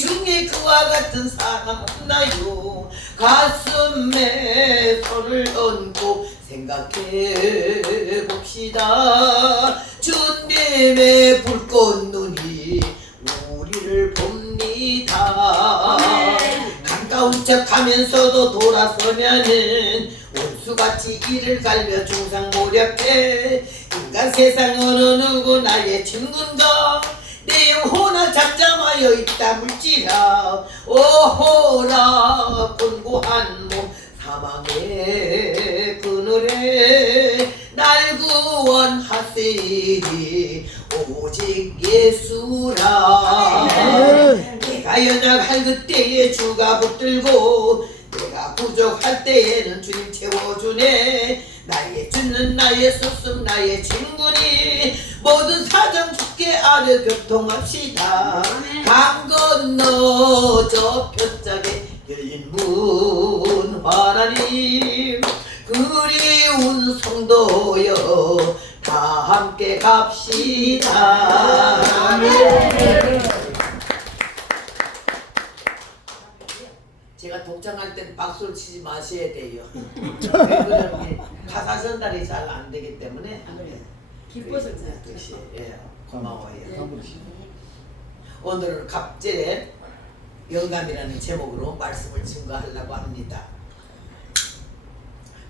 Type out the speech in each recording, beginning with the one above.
중에 그와 같은 사람 없나요? 가슴에 손을 얹고 생각해 봅시다. 주님의 불꽃 눈이 우리를 봅니다. 가까운 척 하면서도 돌아서면은 원수같이 이를 갈며 중상모략해. 인간 세상 어느 누구 나의 친군가 내 영혼아 잠잠하여 있다 물지라. 오호라 곤고한 몸 사망의 그늘에 날 구원하시니 오직 예수라. 내가 연약할 그때에 주가 붙들고 내가 부족할 때에는 주님 채워주네. 나의 주는 나의 소씀 나의 친구니 모든 사정 주께 아뢰 교통합시다. 강 건너 저 편짝에 열린 문 하나님 그리운 성도여 다 함께 갑시다. 제가 독창할 땐 박수를 치지 마셔야 돼요. 왜냐면 가사 전달이 잘 안 되기 때문에. 기뻐서 뜻이 예, 고마워요. 오늘은 갑절의 영감이라는 제목으로 말씀을 증거하려고 합니다.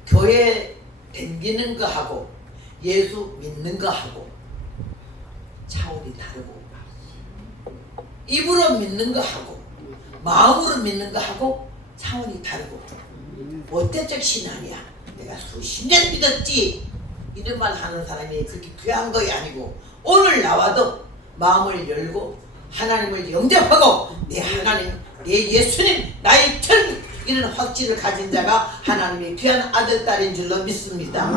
교회 댕기는 거하고 예수 믿는 거하고 차원이 다르고, 입으로 믿는 거하고 마음으로 믿는 거하고 차원이 다르고, 어때적 신앙이야. 내가 수십 년 믿었지 이런 말 하는 사람이 그렇게 귀한 것이 아니고, 오늘 나와도 마음을 열고 하나님을 영접하고 내 하나님 내 예수님 나의 천 이런 확신을 가진 자가 하나님의 귀한 아들 딸인 줄로 믿습니다.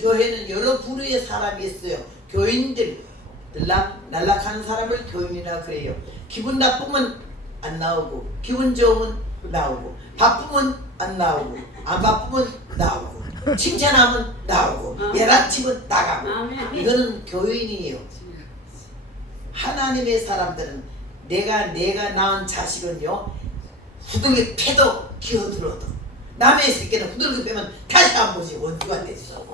교회는 여러 부류의 사람이 있어요. 교인들 날락하는 사람을 교인이라 그래요. 기분 나쁘면 안 나오고, 기분 좋으면 나오고, 바쁘면 안 나오고, 안 바쁘면 나오고, 칭찬하면 나오고, 예라치면 나가고. 이거는 교인이에요. 하나님의 사람들은 내가 낳은 자식은요 후들겨 패도 기어들어도 남의 새끼는 후들겨 빼면 다시 안 보지 원수가 됐어.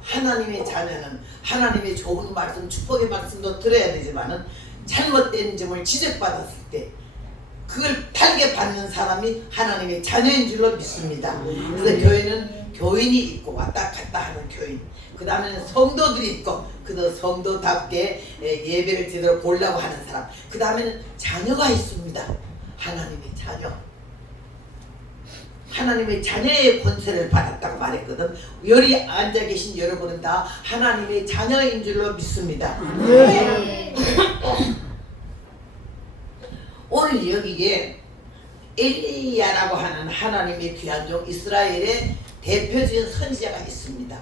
하나님의 자녀는 하나님의 좋은 말씀 축복의 말씀도 들어야 되지만은 잘못된 점을 지적받았을 때 그걸 달게 받는 사람이 하나님의 자녀인 줄로 믿습니다. 그래서 교회는 교인이 있고 왔다 갔다 하는 교인, 그 다음에는 성도들이 있고 그 성도답게 예배를 제대로 보려고 하는 사람, 그 다음에는 자녀가 있습니다. 하나님의 자녀, 하나님의 자녀의 권세를 받았다고 말했거든. 여기 앉아 계신 여러분은 다 하나님의 자녀인 줄로 믿습니다. 오늘 여기에 엘리야라고 하는 하나님의 귀한 종 이스라엘의 대표적인 선지자가 있습니다.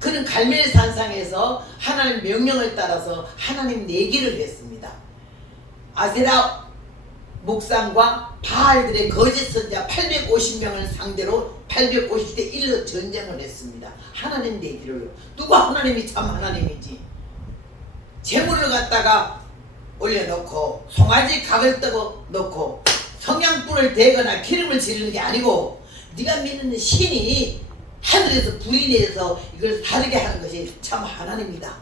그는 갈멜 산상에서 하나님 명령을 따라서 하나님 내기를 했습니다. 아세라 목상과 바알들의 거짓 선지자 850명을 상대로 850대 1로 전쟁을 했습니다. 하나님 내기를요. 누가 하나님이 참 하나님이지. 재물을 갖다가 올려놓고 송아지 각을 떠고 놓고 성냥불을 대거나 기름을 지르는 게 아니고, 네가 믿는 신이 하늘에서 불이 내려서 이걸 다르게 하는 것이 참 하나님이다.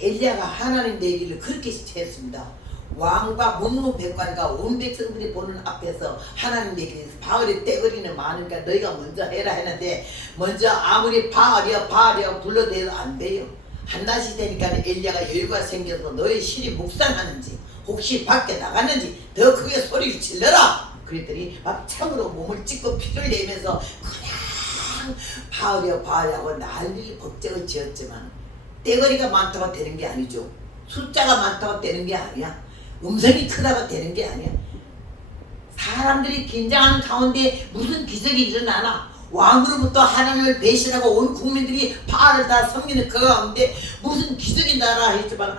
엘리야가 하나님 내기를 그렇게 했습니다. 왕과 문무백관과 온 백성들이 보는 앞에서 하나님 내기를 해서 바알의 떼거리는 많으니까 너희가 먼저 해라 했는데, 먼저 아무리 바알이여 불러대도 안 돼요. 한낮이 되니까 엘리야가 여유가 생겨서 너희 신이 묵상하는지 혹시 밖에 나갔는지 더 크게 소리를 질러라. 그랬더니 막 창으로 몸을 찢고 피를 내면서 그냥 바알이하고 난리 법정을 지었지만 떼거리가 많다고 되는 게 아니죠. 숫자가 많다고 되는 게 아니야. 음성이 크다고 되는 게 아니야. 사람들이 긴장하는 가운데 무슨 기적이 일어나나. 왕으로부터 하나님을 배신하고 온 국민들이 바알을 다 섬기는 그 가운데 무슨 기적이 나라 했지만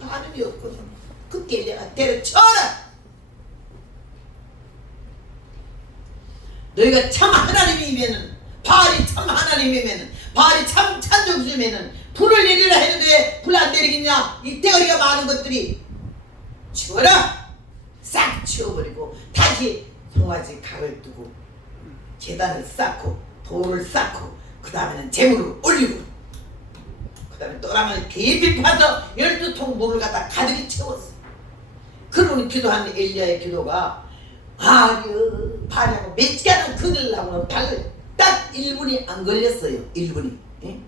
반응이 없거든. 그때 내가 때려쳐라. 너희가 참 하나님이면은, 바알이 참 하나님이면은, 바알이 참 찬종주면은 불을 내리라 했는데 왜 불 안 내리겠냐. 이 떼거리가 많은 것들이 치워라! 싹 치워버리고 다시 송아지 각을 두고 제단을 쌓고 돌을 쌓고 그 다음에는 재물을 올리고 그 다음에 또랑을 깊이 파서 12통 물을 갖다 가득히 채웠어. 그러니 기도한 엘리야의 기도가 바라고 몇 시간을 그늘 하고는 딱 1분이 안 걸렸어요. 1분이. 예?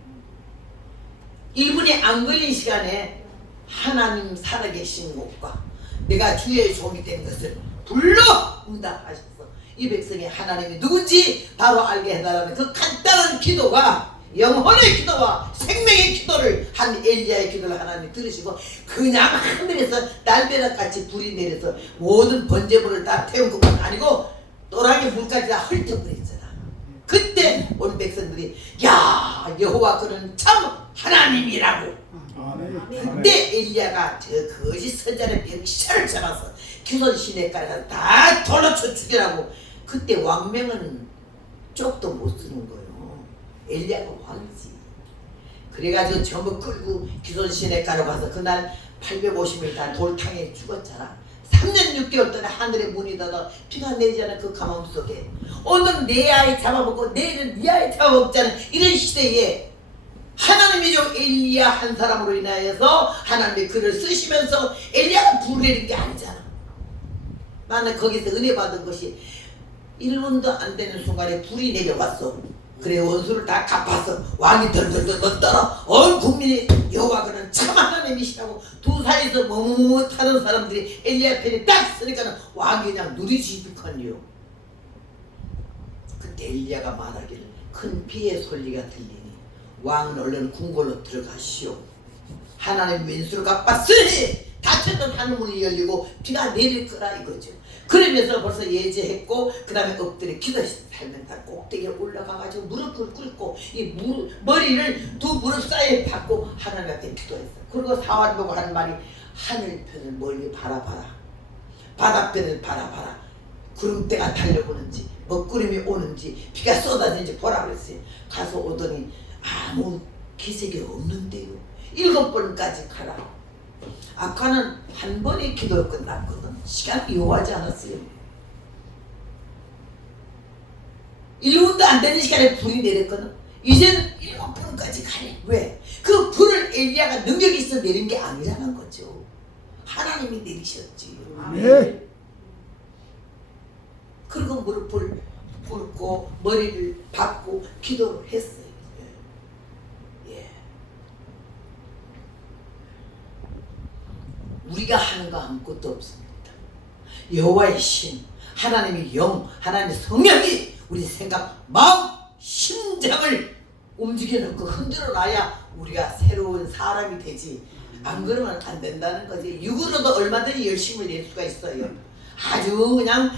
1분이 안 걸린 시간에 하나님 살아계신 곳과 내가 주의 종이 된 것을 불러 응답하셨어. 이 백성이 하나님이 누군지 바로 알게 해달라는 그 간단한 기도가 영혼의 기도와 생명의 기도를 한 엘리야의 기도를 하나님이 들으시고 그냥 하늘에서 날벼락같이 불이 내려서 모든 번제물을 다 태운 것만 아니고 또랑의 물까지 다 헐떡거렸잖아. 그때 온 백성들이 야 여호와 그는 참 하나님이라고. 그때 엘리야가 저 거짓 선자의 멱살을 잡아서 기손 시내가에 가서 다 돌로 쳐 죽이라고. 그때 왕명은 쪽도 못 쓰는 거예요. 엘리야가 왕이지. 그래가지고 전부 끌고 기손 시내가로 가서 그날 850m 돌탕에 죽었잖아. 3년 6개월 동안 하늘의 문이 닫아 비가 내리지 않은 그 가뭄 속에 오늘은 내 아이 잡아먹고 내일은 네 아이 잡아먹자는 이런 시대에 하나님이 좀 엘리야 한 사람으로 인하여서 하나님이 그를 쓰시면서 엘리야가 불을 내린 게 아니잖아. 나는 거기서 은혜 받은 것이 1분도 안 되는 순간에 불이 내려왔어. 그래 원수를 다 갚아서 왕이 덜덜덜 떨어 온 국민이 여호와 그는 참 하나님이시라고 두 사이에서 머뭇하는 사람들이 엘리야 편에 딱 쓰니까 왕이 그냥 누리지듯하니요. 그때 엘리야가 말하기를 큰 비의 소리가 들리니 왕은 얼른 궁궐로 들어가시오. 하나님 왼수를 갚았으니 닫혔던 하늘문이 열리고 비가 내릴 거라 이거죠. 그러면서 벌써 예제했고 그 다음에 엎드려 기도했어요. 살면다 꼭대기에 올라가가지고 무릎을 꿇고 이 머리를 두 무릎 사이에 받고 하나님 앞에 기도했어요. 그리고 사활 보고 하는 말이 하늘편을 멀리 바라봐라. 바닷변을 바라봐라. 구름대가 달려오는지 먹구름이 오는지 비가 쏟아지는지 보라 그랬어요. 가서 오더니 아무 기색이 없는데요. 7번까지 가라. 아까는 한 번의 기도로 끝났거든. 시간이 요하지 않았어요. 1분도 안 되는 시간에 불이 내렸거든. 이제는 7번까지 가래. 왜? 그 불을 엘리야가 능력이 있어 내린 게 아니라는 거죠. 하나님이 내리셨지. 네. 그리고 무릎을 꿇고 머리를 박고 기도를 했어요. 우리가 하는 거 아무것도 없습니다. 여호와의 신, 하나님의 영, 하나님의 성령이 우리 생각, 마음, 심장을 움직여놓고 흔들어놔야 우리가 새로운 사람이 되지. 안 그러면 안 된다는 거지. 육으로도 얼마든지 열심을 낼 수가 있어요. 아주 그냥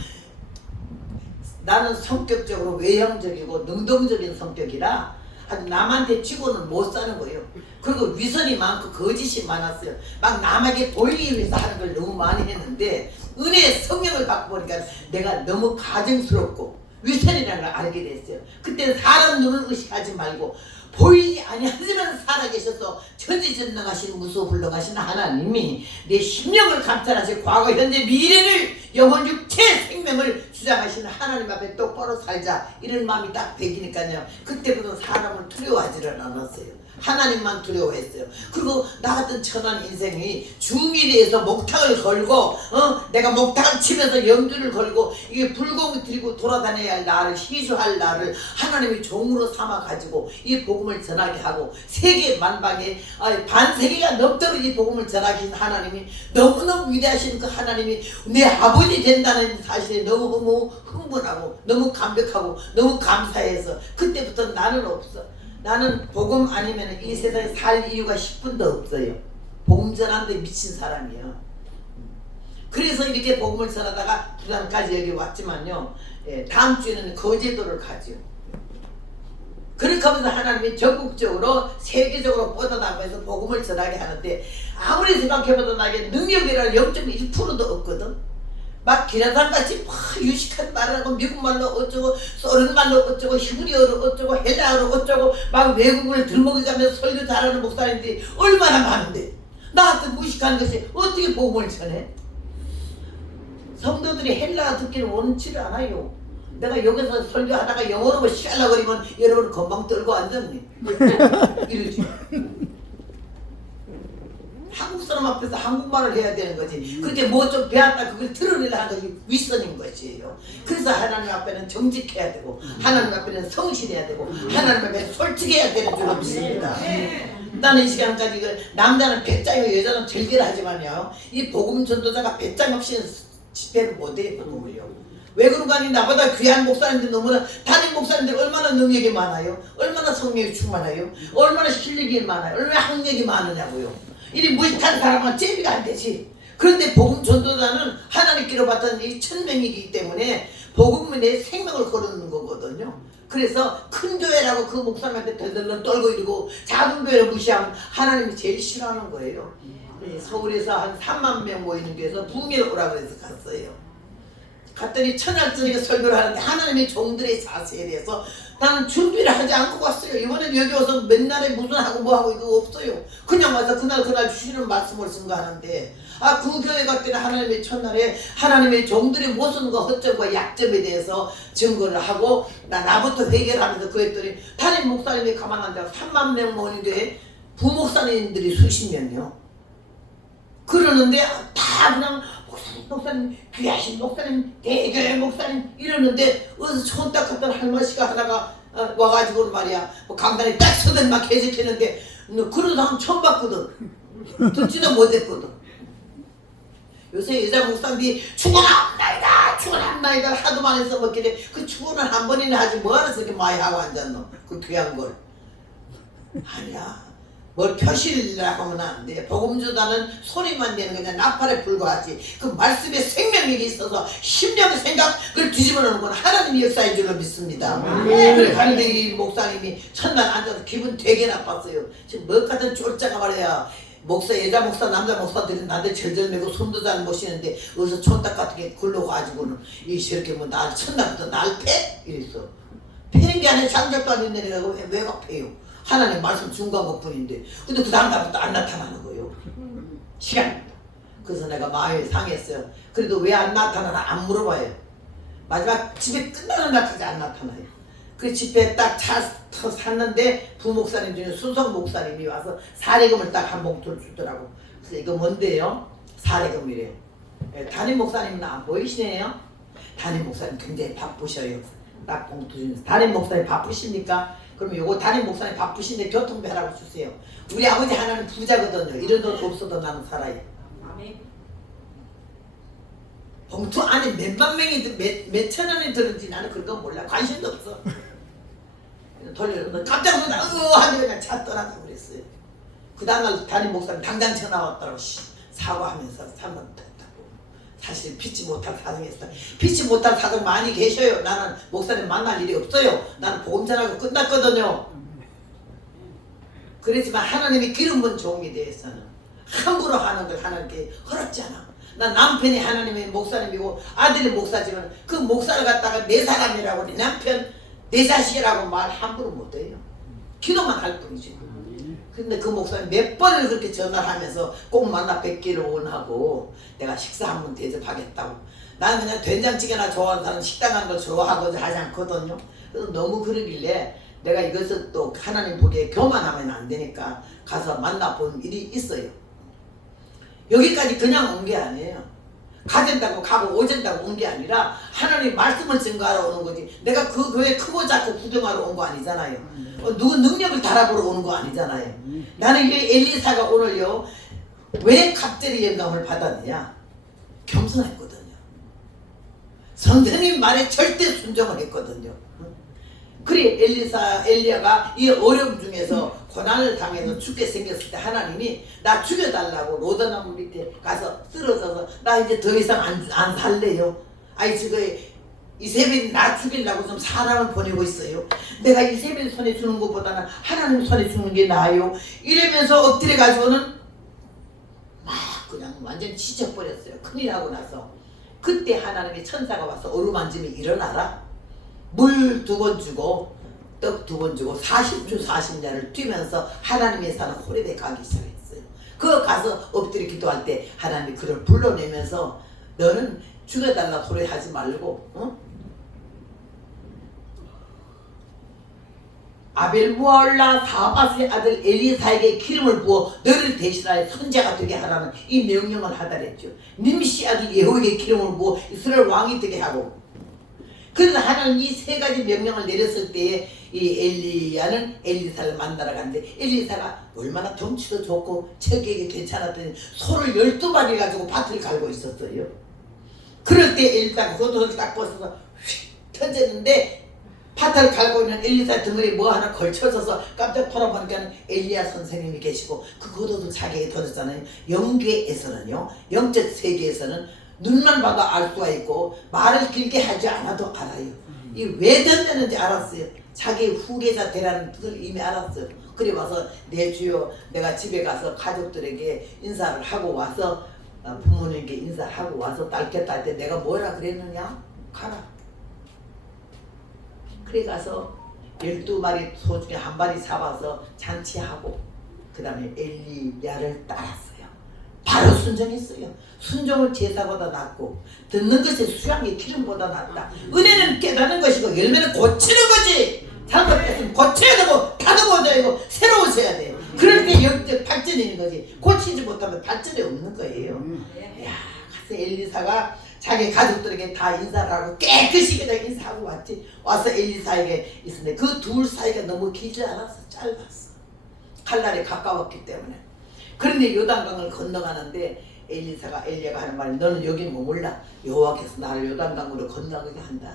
나는 성격적으로 외향적이고 능동적인 성격이라 아주 남한테 쥐고는 못 사는 거예요. 그리고 위선이 많고 거짓이 많았어요. 막 남에게 보이기 위해서 하는 걸 너무 많이 했는데 은혜의 성령을 받고 보니까 내가 너무 가증스럽고 위선이라는 걸 알게 됐어요. 그때는 사람 눈을 의식하지 말고 보이지 아니하지만 살아계셔서 천지전능하신 무소불능하신 하나님이 내 심령을 감찰하시고 과거 현재 미래를 영혼 육체 생명을 주장하시는 하나님 앞에 똑바로 살자 이런 마음이 딱 배기니까요. 그때부터 사람을 두려워하지를 않았어요. 하나님만 두려워했어요. 그리고 나 같은 천한 인생이 중일에서 목탁을 걸고 내가 목탁을 치면서 염두를 걸고 이게 불공을 들이고 돌아다녀야 할 나를 희수할 나를 하나님이 종으로 삼아가지고 이 복음을 전하게 하고 세계 만방에 반세계가 넘도록 이 복음을 전하신 하나님이 너무너무 위대하신 그 하나님이 내 아버지 된다는 사실에 너무 흥분하고 너무 감격하고 너무 감사해서 그때부터 나는 없어. 나는 복음 아니면 이 세상에 살 이유가 10분도 없어요. 복음 전하는데 미친 사람이에요. 그래서 이렇게 복음을 전하다가 부산까지 여기 왔지만요. 다음 주에는 거제도를 가죠. 그렇게 하면서 하나님이 전국적으로 세계적으로 뻗어나가면서 복음을 전하게 하는데 아무리 생각해봐도 나에게 능력이라는 0.1%도 없거든. 막 기라산같이 막 유식한 말을 하고 미국말로 어쩌고 소련말로 어쩌고 히브리어로 어쩌고 헬라어로 어쩌고 막 외국을 들먹이가면서 설교 잘하는 목사님들이 얼마나 많은데 나 같은 무식한 것이 어떻게 복음을 전해? 성도들이 헬라어 듣기를 원치 않아요. 내가 여기서 설교하다가 영어로 샬라거리면 여러분 금방 떨고 앉았니? 이러지. 한국 사람 앞에서 한국말을 해야 되는 거지. 그렇게 뭐 좀 배웠다 그걸 드러내려 하는 것이 윗선인 것이에요. 그래서 하나님 앞에는 정직해야 되고 하나님 앞에는 성실해야 되고 하나님 앞에는 솔직해야 되는 줄 믿습니다. 나는 이 시간까지 그 남자는 배짱이고 여자는 절개를 하지만요, 이 복음 전도자가 배짱 없이는 집회를 못해. 복음을요. 왜 그런가 하니 나보다 귀한 목사님들 너무나 다른 목사님들 얼마나 능력이 많아요, 얼마나 성령이 충만해요, 얼마나 실력이 많아요, 얼마나 학력이 많으냐고요. 이 무식한 사람은 제비가 안 되지. 그런데 복음 전도자는 하나님께로 받은 이 천명이기 때문에 복음은 내 생명을 거르는 거거든요. 그래서 큰 교회라고 그 목사님한테 들들러 떨고 이러고 작은 교회를 무시하면 하나님이 제일 싫어하는 거예요. 서울에서 한 3만 명 모이는 교회에서 붕에 오라고 해서 갔어요. 갔더니 천할전에게 설교를 하는데 하나님의 종들의 자세에 대해서 나는 준비를 하지 않고 갔어요. 이번에 여기 와서 맨날에 무슨 하고 뭐 하고 이거 없어요. 그냥 와서 그날 주시는 말씀을 증거하는데, 그 교회 갈 때는 하나님의 첫날에 하나님의 종들의 모순과 허점과 약점에 대해서 증거를 하고 나부터 해결하면서 그랬더니 담임 목사님이 가만 앉아서 3만 명 모이는데 부목사님들이 수십 명이요. 그러는데 다 그냥 목사님, 귀하신 목사님, 대교회 목사님 이러는데 어디서 처음 딱 갔던 할머니가 하나가 와가지고 말이야 강단에 딱 서든 막 해석했는데 그런 사람 처음 봤거든. 듣지도 못했거든. 요새 여자 목사님이 축원합나이다 축원합나이다 하도 많이 써먹길래 그 축원을 한 번이나 하지 뭐하러 저렇게 많이 하고 앉았노. 그 귀한 걸. 아니야. 뭘 표시라고 하면 안 돼. 복음주다는 소리만 내는 그냥 나팔에 불과하지. 그 말씀에 생명력이 있어서 심령의 생각을 뒤집어 놓는 건 하나님의 역사인 줄로 믿습니다. 그래 가는데 이 목사님이 첫날 앉아서 기분 되게 나빴어요. 지금 뭐 같은 쫄자가 말이야. 여자 목사, 남자 목사들이 나한테 절절매고 손도 잘 모시는데 어디서 촌딱 같은 게 굴러가지고는 저렇게 뭐 나 첫날부터 날 패? 이랬어. 패는 게 아니라 장작도 안 된다고 왜가 패요? 하나님 말씀 중간 것뿐인데 근데 그 다음 날부터 안 나타나는 거예요. 시간입니다. 그래서 내가 마음이 상했어요. 그래도 왜 안 나타나나 안 물어봐요. 마지막 집에 끝나는 날까지 안 나타나요. 그 집에 딱 차 샀는데 부목사님 중에 수석 목사님이 와서 사례금을 딱 한 봉투를 주더라고. 그래서 이거 뭔데요? 사례금이래요. 담임 목사님은 안 보이시네요. 담임 목사님 굉장히 바쁘셔요. 딱 봉투 주면서 담임 목사님 바쁘십니까? 그러면 요거 담임 목사님 바쁘신데 교통비 하라고 주세요. 우리 아버지 하나는 부자거든요. 이런 돈 없어도 나는 살아요. 봉투 안에 몇만 명이 몇천 원이 들은지 나는 그런 건 몰라. 관심도 없어. 돌려서 깜짝 놀라 하니 그냥 차 떠나서 그랬어요. 그 다음날 담임 목사님 당장 전화 왔더라고. 사과하면서 참았다고. 사실 피치 못할 사정이었어요. 피치 못할 사정 많이 계셔요. 나는 목사님 만날 일이 없어요. 나는 복음 전하고 끝났거든요. 그렇지만 하나님이 기름 부은 종에 대해서는 함부로 하는 걸 하나님께 허락지 않아. 난 남편이 하나님의 목사님이고 아들이 목사지만 그 목사를 갖다가 내 사람이라고 내 남편 내 자식이라고 말 함부로 못해요. 기도만 할 뿐이지. 근데 그 목사님 몇 번을 그렇게 전화를 하면서 꼭 만나 뵙기를 원하고 내가 식사 한번 대접하겠다고. 나는 그냥 된장찌개나 좋아하는 사람 식당 가는 걸 좋아하거든 하지 않거든요. 그래서 너무 그러길래 내가 이것을 또 하나님 보기에 교만하면 안 되니까 가서 만나본 일이 있어요. 여기까지 그냥 온 게 아니에요. 가진다고 가고 오진다고 온 게 아니라 하나님 말씀을 증거하러 오는 거지. 내가 그 교회 크고 작고 구경하러 온 거 아니잖아요. 누구 능력을 달아보러 오는 거 아니잖아요. 나는 이 엘리사가 오늘요 왜 갑자기 영감을 받았느냐? 겸손했거든요. 선생님 말에 절대 순종을 했거든요. 그래 엘리야가 이 어려움 중에서 고난을 당해서 죽게 생겼을 때 하나님이 나 죽여달라고 로더나무 밑에 가서 쓰러져서 나 이제 더 이상 안 살래요. 저거 이세벨이 나 죽이려고 좀 사람을 보내고 있어요. 내가 이세벨 손에 주는 것보다는 하나님 손에 주는 게 나아요. 이러면서 엎드려 가지고는 막 그냥 완전 지쳐버렸어요. 큰일 하고 나서 그때 하나님의 천사가 와서 어루만지면 일어나라. 물 2번 주고 떡 2번 주고 40주 40년을 뛰면서 하나님의 산은 호렙에 가기 시작했어요. 그 가서 엎드려 기도할 때 하나님이 그를 불러내면서 너는 죽여달라 소리 하지 말고 아벨무알라 사바스의 아들 엘리사에게 기름을 부어 너를 대신하여 선지자가 되게 하라는 이 명령을 하다랬죠. 님시 아들 예후에게 기름을 부어 이스라엘 왕이 되게 하고. 그래서 하나님 이 세 가지 명령을 내렸을 때에 이 엘리야는 엘리사를 만나러 갔는데 엘리사가 얼마나 덩치도 좋고 체격이 괜찮았더니 소를 12마리 가지고 밭을 갈고 있었어요. 그럴 때 엘리사가 겉옷을 딱 벗어서 휙 던졌는데 밭을 갈고 있는 엘리사 등을에 뭐 하나 걸쳐져서 깜짝 돌아보니까 엘리야 선생님이 계시고 그 겉옷을 자기에게 던졌잖아요. 영계에서는요, 영적 세계에서는 눈만 봐도 알 수가 있고 말을 길게 하지 않아도 알아요. 이 왜 던졌는지 알았어요. 자기 후계자 되라는 뜻을 이미 알았어요. 그래 와서 내 주여 내가 집에 가서 가족들에게 인사를 하고 와서 부모님께 인사하고 와서 딸게 딸 때 내가 뭐라 그랬느냐? 가라. 그래 가서 12마리 소 중에 한 마리 잡아서 잔치하고 그 다음에 엘리야를 따랐어요. 바로 순종했어요. 순종은 제사보다 낫고 듣는 것이 수양이 기름보다 낫다. 은혜는 깨닫는 것이고 열매는 고치는 거지. 잘못했으면 고쳐야 되고 다듬어져야 되고 새로워져야 돼요. 그럴 때 영적 발전이 있는 거지. 고치지 못하면 발전이 없는 거예요. 야, 가서 엘리사가 자기 가족들에게 다 인사를 하고 깨끗이 그냥 인사하고 왔지. 와서 엘리사에게 있었는데 그 둘 사이가 너무 길지 않았어. 짧았어. 칼날이 가까웠기 때문에. 그런데 요단강을 건너가는데 엘리사가 엘리야가 하는 말이 너는 여기 머물라. 여호와께서 나를 요단강으로 건너가게 한다.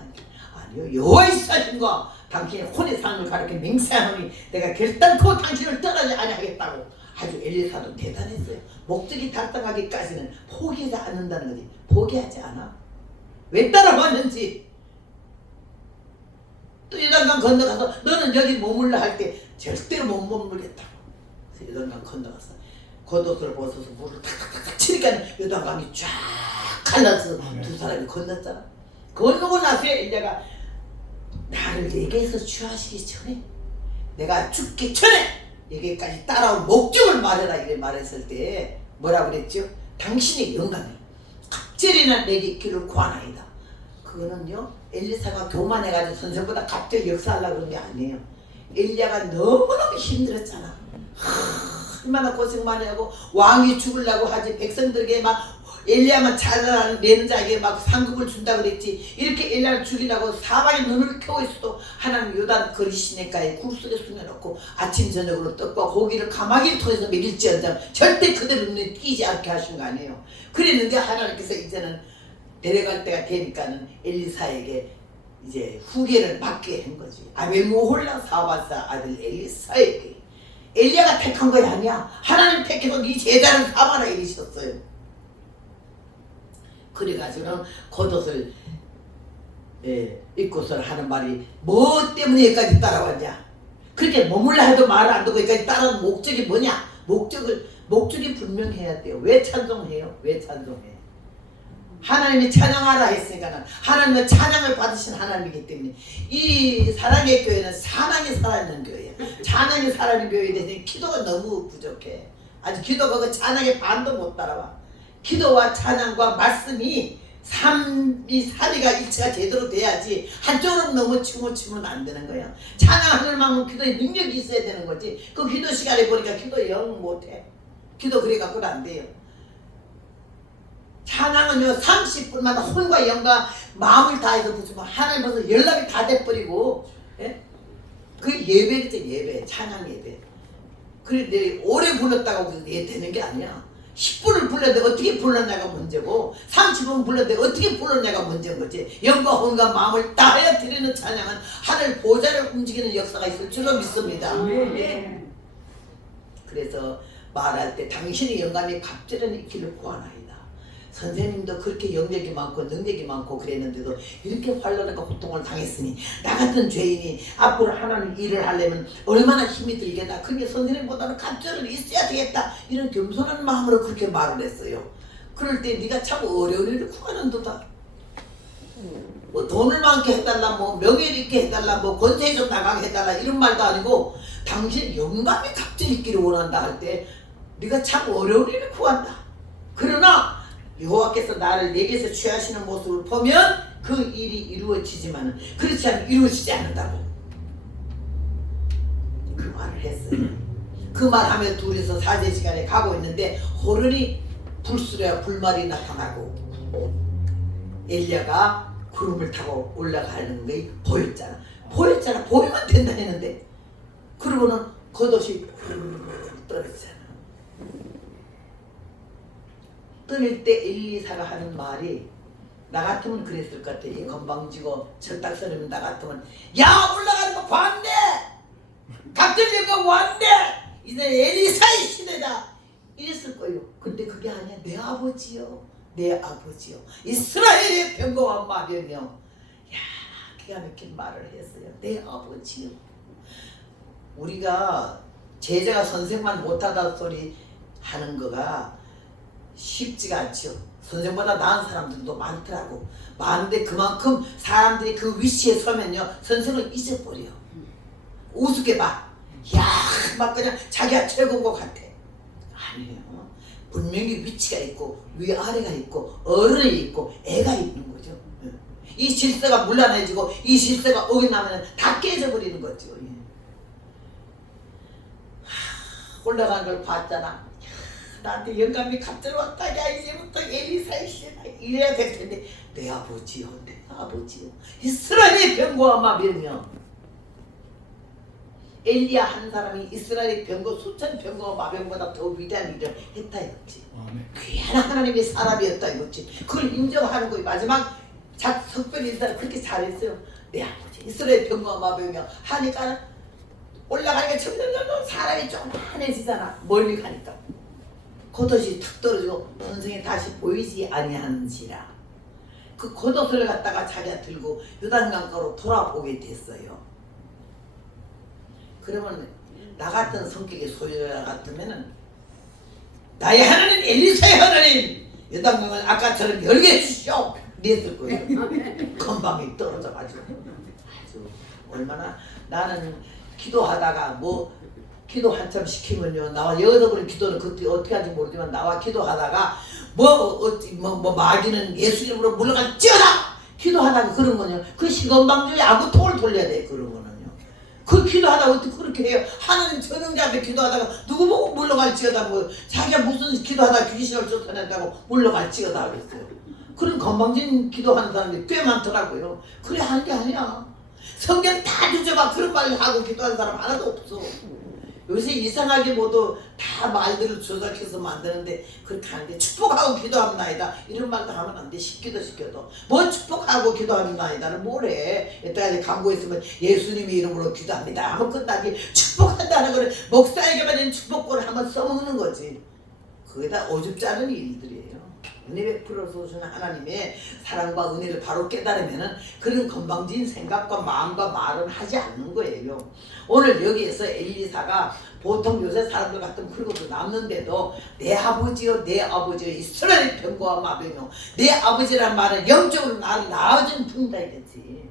아니요, 여호와 있으신가 당신의 혼의 삶을 가르쳐 맹세하노니 내가 결단코 당신을 떠나지 아니하겠다고. 아주 엘리사도 대단했어요. 목적이 달성하기까지는 포기하지 않는다는 거지. 포기하지 않아. 왜 따라왔는지. 또 요단강 건너가서 너는 여기 머물라 할 때 절대로 못 머물겠다고. 그래서 요단강 건너가서 겉옷을 벗어서 물을 탁탁탁 치니까 요단강이 쫙 갈라서 두 사람이 건넜잖아. 건너고 나서 엘리야가 나를 내게에서 취하시기 전에 내가 죽기 전에 여기까지 따라올 목적을 말해라 이래 말했을 때 뭐라고 그랬죠? 당신의 영광이 갑절이나 내게 길을 구하나이다. 그거는요 엘리사가 교만해가지고 선생보다 갑자기 역사하려고 그런 게 아니에요. 엘리야가 너무너무 힘들었잖아. 얼마나 고생 많이 하고 왕이 죽으려고 하지. 백성들에게 막 엘리야만 잘라내는 자에게 막 상급을 준다 그랬지. 이렇게 엘리야를 죽이려고 사방에 눈을 켜고 있어도 하나님 요단 거리 시내가에 굴 속에 숨겨놓고 아침 저녁으로 떡과 고기를 가마귀를 통해서 먹일지언정 절대 그대로 눈에 띄지 않게 하신 거 아니에요. 그랬는데 하나님께서 이제는 내려갈 때가 되니까는 엘리사에게 이제 후계를 맡게 한 거지. 아벨무홀라 사바사 아들 엘리사에게. 엘리야가 택한 것이 아니야. 하나님 택해서 네 제자를 삼아라 이러셨어요. 그래가지고는 겉옷을 입고서 하는 말이 뭐 때문에 여기까지 따라왔냐. 그렇게 머물라 해도 말을 안 듣고 여기까지 따라온 목적이 뭐냐. 목적이 분명해야 돼요. 왜 찬송해요? 왜 찬송해? 하나님이 찬양하라 했으니까 하나님은 찬양을 받으신 하나님이기 때문에 이 사랑의 교회는 사랑이 살아있는 교회야. 찬양이 살아있는 교회에 대해서 기도가 너무 부족해. 아직 기도가 그 찬양의 반도 못 따라와. 기도와 찬양과 말씀이 삼위가 일치가 제대로 돼야지 한쪽으로 너무 치우치면 안 되는 거야. 찬양하는 만큼 기도에 능력이 있어야 되는 거지. 그 기도 시간에 보니까 기도 영 못해. 기도 그래 갖고는 안 돼요. 찬양은요 30분만 혼과 영과 마음을 다해서 부르면 하나님 벌써 연락이 다 돼버리고 그 예배겠죠. 예배 찬양 예배. 그래 내 오래 불렀다고 되는 게 아니야. 10분을 불렀는데 어떻게 불렀냐가 문제고 30분 불렀는데 어떻게 불렀냐가 문제인 거지. 영과 혼과 마음을 다하여 드리는 찬양은 하늘 보좌를 움직이는 역사가 있을 줄로 믿습니다. 그래서 말할 때 당신의 영감이 갑절은 있기를 구하나이다. 선생님도 그렇게 영역이 많고 능력이 많고 그랬는데도 이렇게 환난과 고통을 당했으니 나 같은 죄인이 앞으로 하나님 일을 하려면 얼마나 힘이 들겠나. 그러니까 선생님보다는 갑절은 있어야 되겠다. 이런 겸손한 마음으로 그렇게 말을 했어요. 그럴 때 네가 참 어려운 일을 구하는도다. 뭐 돈을 많게 해달라, 뭐 명예를 있게 해달라, 뭐 권세 좀 나가게 해달라 이런 말도 아니고 당신 영감이 갑절 있기를 원한다 할 때 네가 참 어려운 일을 구한다. 그러나 여호와께서 나를 내게서 취하시는 모습을 보면 그 일이 이루어지지만 그렇지 않으면 이루어지지 않는다고 그 말을 했어요. 그 말하며 둘이서 사제시간에 가고 있는데 호련히 불수레와 불말이 나타나고 엘리야가 구름을 타고 올라가는 게 보였잖아. 보이면 된다 했는데 그러고는 겉옷이 후루룩 떨어지잖아. 떨릴 때 엘리사가 하는 말이 나 같으면 그랬을 것 같아. 이 건방지고 철딱서리면 나 같으면 야 올라가는 거 봤네. 갑들린 거 왔네. 이제 엘리사의 시대다 이랬을 거예요. 근데 그게 아니야. 내 아버지요 이스라엘의 병거와 마병이요. 야 기가 막힌 말을 했어요. 내 아버지요. 우리가 제자가 선생만 못하다 소리 하는 거가 쉽지가 않죠. 선생보다 나은 사람들도 많더라고. 많은데 그만큼 사람들이 그 위치에 서면요 선생을 잊어버려. 우습게 봐. 야 막 그냥 자기가 최고인 것 같아. 아니에요. 분명히 위치가 있고 위아래가 있고 어른이 있고 애가 있는 거죠. 이 질서가 물란해지고 이 질서가 어긋나면 다 깨져버리는 거죠. 올라가는 걸 봤잖아. 나한테 영감이 갑자기 왔다. 야 이제부터 엘리사의 시대다 이래야 될 텐데 내 아버지요 이스라엘의 병거와 마병이요. 엘리야 한 사람이 이스라엘의 병거 수천 병거와 마병보다 더 위대한 일을 했다 이거지. 귀한 하나님의 사람이었다 이거지. 그걸 인정하는 거예요. 마지막 석별 인사를 그렇게 잘했어요. 내 아버지 이스라엘 병거와 마병이요 하니까 올라가니까 점점 사람이 쪼만해지잖아. 멀리 가니까 겉옷이 탁 떨어지고 선생이 다시 보이지 아니하는지라. 그 겉옷을 갖다가 자기가 들고 요단강가로 돌아오게 됐어요. 그러면 나 같은 성격의 소유자 같으면은 나의 하나님 엘리사의 하나님 요단강을 아까처럼 열게 해주시오 이랬을 거예요. 건방이 떨어져가지고 아주 얼마나. 나는 기도하다가 기도 한참 시키면요 나와 여러분의 기도는 그때 어떻게 하는지 모르지만 나와 기도하다가 마귀는 예수 이름으로 물러갈지어다 기도하다가 그런 거는요 그 시건방지에 아무 통을 돌려야 돼. 그런 거는요 그 기도하다가 어떻게 그렇게 해요. 하나님 전능자 앞에 기도하다가 누구 보고 물러갈지어다 자기가 무슨 기도하다가 귀신을 쫓아낸다고 물러갈지어다 그랬어요. 그런 건방진 기도하는 사람들이 꽤 많더라고요. 그래 하는 게 아니야. 성경 다 뒤져봐. 그런 말을 하고 기도하는 사람 하나도 없어. 요새 이상하게 모두 다 말들을 조작해서 만드는데 그렇게 하는데 축복하고 기도하는 나이다 이런 말도 하면 안 돼. 시켜도 축복하고 기도하는 나이다는 뭐래. 여태까지 광고했으면 예수님의 이름으로 기도합니다 하면 끝나지. 축복한다는 거는 목사에게만 있는 축복권을 한번 써먹는 거지. 그게 다 어줍지 않은 일들이에요. 은혜 베풀어 주시는 하나님의 사랑과 은혜를 바로 깨달으면은 그런 건방진 생각과 마음과 말은 하지 않는 거예요. 오늘 여기에서 엘리사가 보통 요새 사람들 같으면 그러고도 남는데도 내 아버지요 이스라엘 병거와 마병이요. 내 아버지란 말은 영적으로 나를 낳아준 분이다 이거지.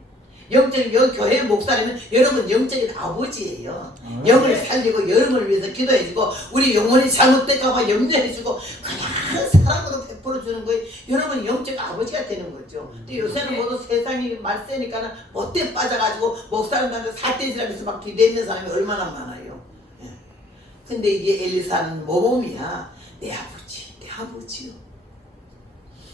영적인 교회 목사님은 여러분 영적인 아버지예요. 영을 살리고 여러분을 위해서 기도해주고 우리 영혼이 잘못될까봐 염려해주고 그냥 사랑으로 베풀어주는 거예요. 여러분 영적 아버지가 되는 거죠. 근데 요새는 모두 세상이 말세니까는 못돼 빠져가지고 목사님한테 사태질하면서 막 기대있는 사람이 얼마나 많아요. 예. 근데 이게 엘리사는 모범이야. 내 아버지요.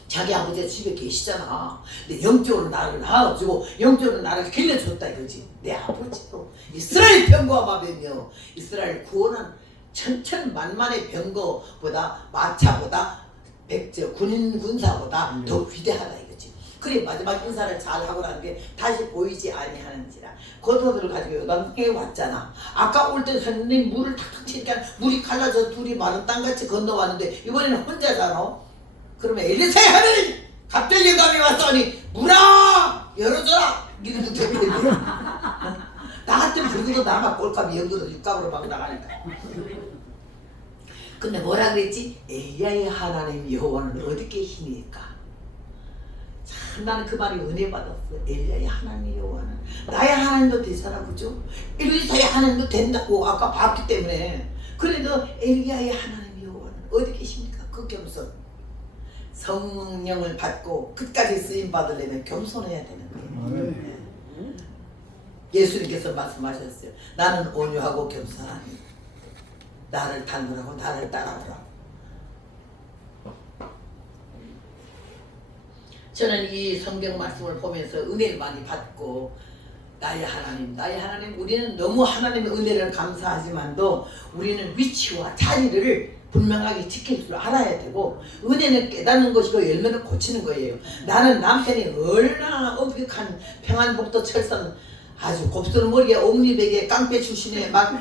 자기 아버지가 집에 계시잖아. 근데 영적으로 나를 낳아주고 영적으로 나를 길러줬다 이거지. 내 아버지도 이스라엘 병거와 마병이요. 이스라엘 구원한 천천만만의 병거보다 마차보다 군사보다 더 위대하다 이거지. 그래 마지막 인사를 잘하고 나는데 다시 보이지 아니하는지라. 겉옷을 가지고 요단강에 왔잖아. 아까 올 때 선생님 물을 탁탁 치니까 물이 갈라져서 둘이 마른 땅같이 건너왔는데 이번에는 혼자잖아. 그러면 엘리사의 하나님 갑자기 영감이 왔더니 문아 열어줘라 이래도 되겠네. 나 같으면 그러고도 나만 꼴값이 연구도 육값으로 막 나가니까. 근데 뭐라 그랬지? 엘리야의 하나님 여호와는 어디 계시니까. 참 나는 그 말이 은혜 받았어. 엘리야의 하나님 여호와는 나의 하나님도 되잖아 그죠? 엘리사의 하나님도 된다고 아까 봤기 때문에. 그래도 엘리야의 하나님 여호와는 어디 계십니까? 그 겸손. 성령을 받고 끝까지 쓰임 받으려면 겸손해야 되는 거예요. 예수님께서 말씀하셨어요. 나는 온유하고 겸손하니 나를 닮으라고 나를 따라오라. 저는 이 성경 말씀을 보면서 은혜를 많이 받고 나의 하나님 우리는 너무 하나님의 은혜를 감사하지만도 우리는 위치와 자리를 분명하게 지킬 줄 알아야 되고 은혜는 깨닫는 것이고 열매는 고치는 거예요. 나는 남편이 얼마나 엄격한 평안북도 철산 아주 곱슬 머리에 옥리백에 깡패 출신에 막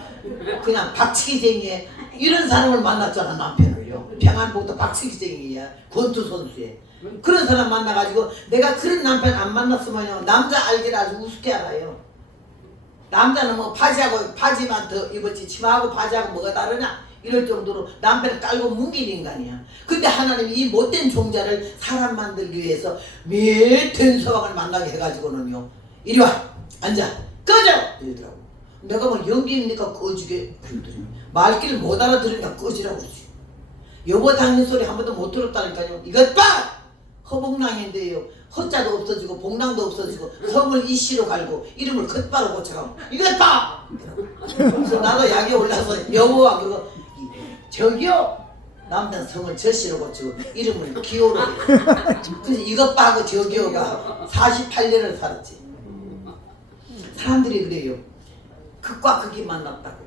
그냥 박치기쟁이에 이런 사람을 만났잖아. 남편을요. 평안북도 박치기쟁이야. 권투 선수에. 그런 사람 만나가지고 내가 그런 남편 안 만났으면요 남자 알기를 아주 우습게 알아요. 남자는 뭐 바지만 더 입었지 치마하고 바지하고 뭐가 다르냐 이럴 정도로 남편을 깔고 뭉긴 인간이야. 근데 하나님이 이 못된 종자를 사람 만들기 위해서 몇 서방을 만나게 해가지고는요 이리 와 앉아 꺼져 이러더라고. 내가 뭐 연기입니까 꺼지게 그러더니 말귀를 못 알아들으니까 꺼지라고 그러지. 여보 당신 소리 한 번도 못 들었다니까요. 이것 봐! 허복랑인데요. 허자도 없어지고 복랑도 없어지고 성을 이씨로 갈고 이름을 겉바로 고쳐가고 이것 봐! 그래서 나도 약에 올라서 여보와 그거 저기요? 남편 성을 저씨로 고치고 이름을 기호로 해요. 그래서 이것 봐 하고 저기요가 48년을 살았지. 사람들이 그래요. 극과 극이 만났다고.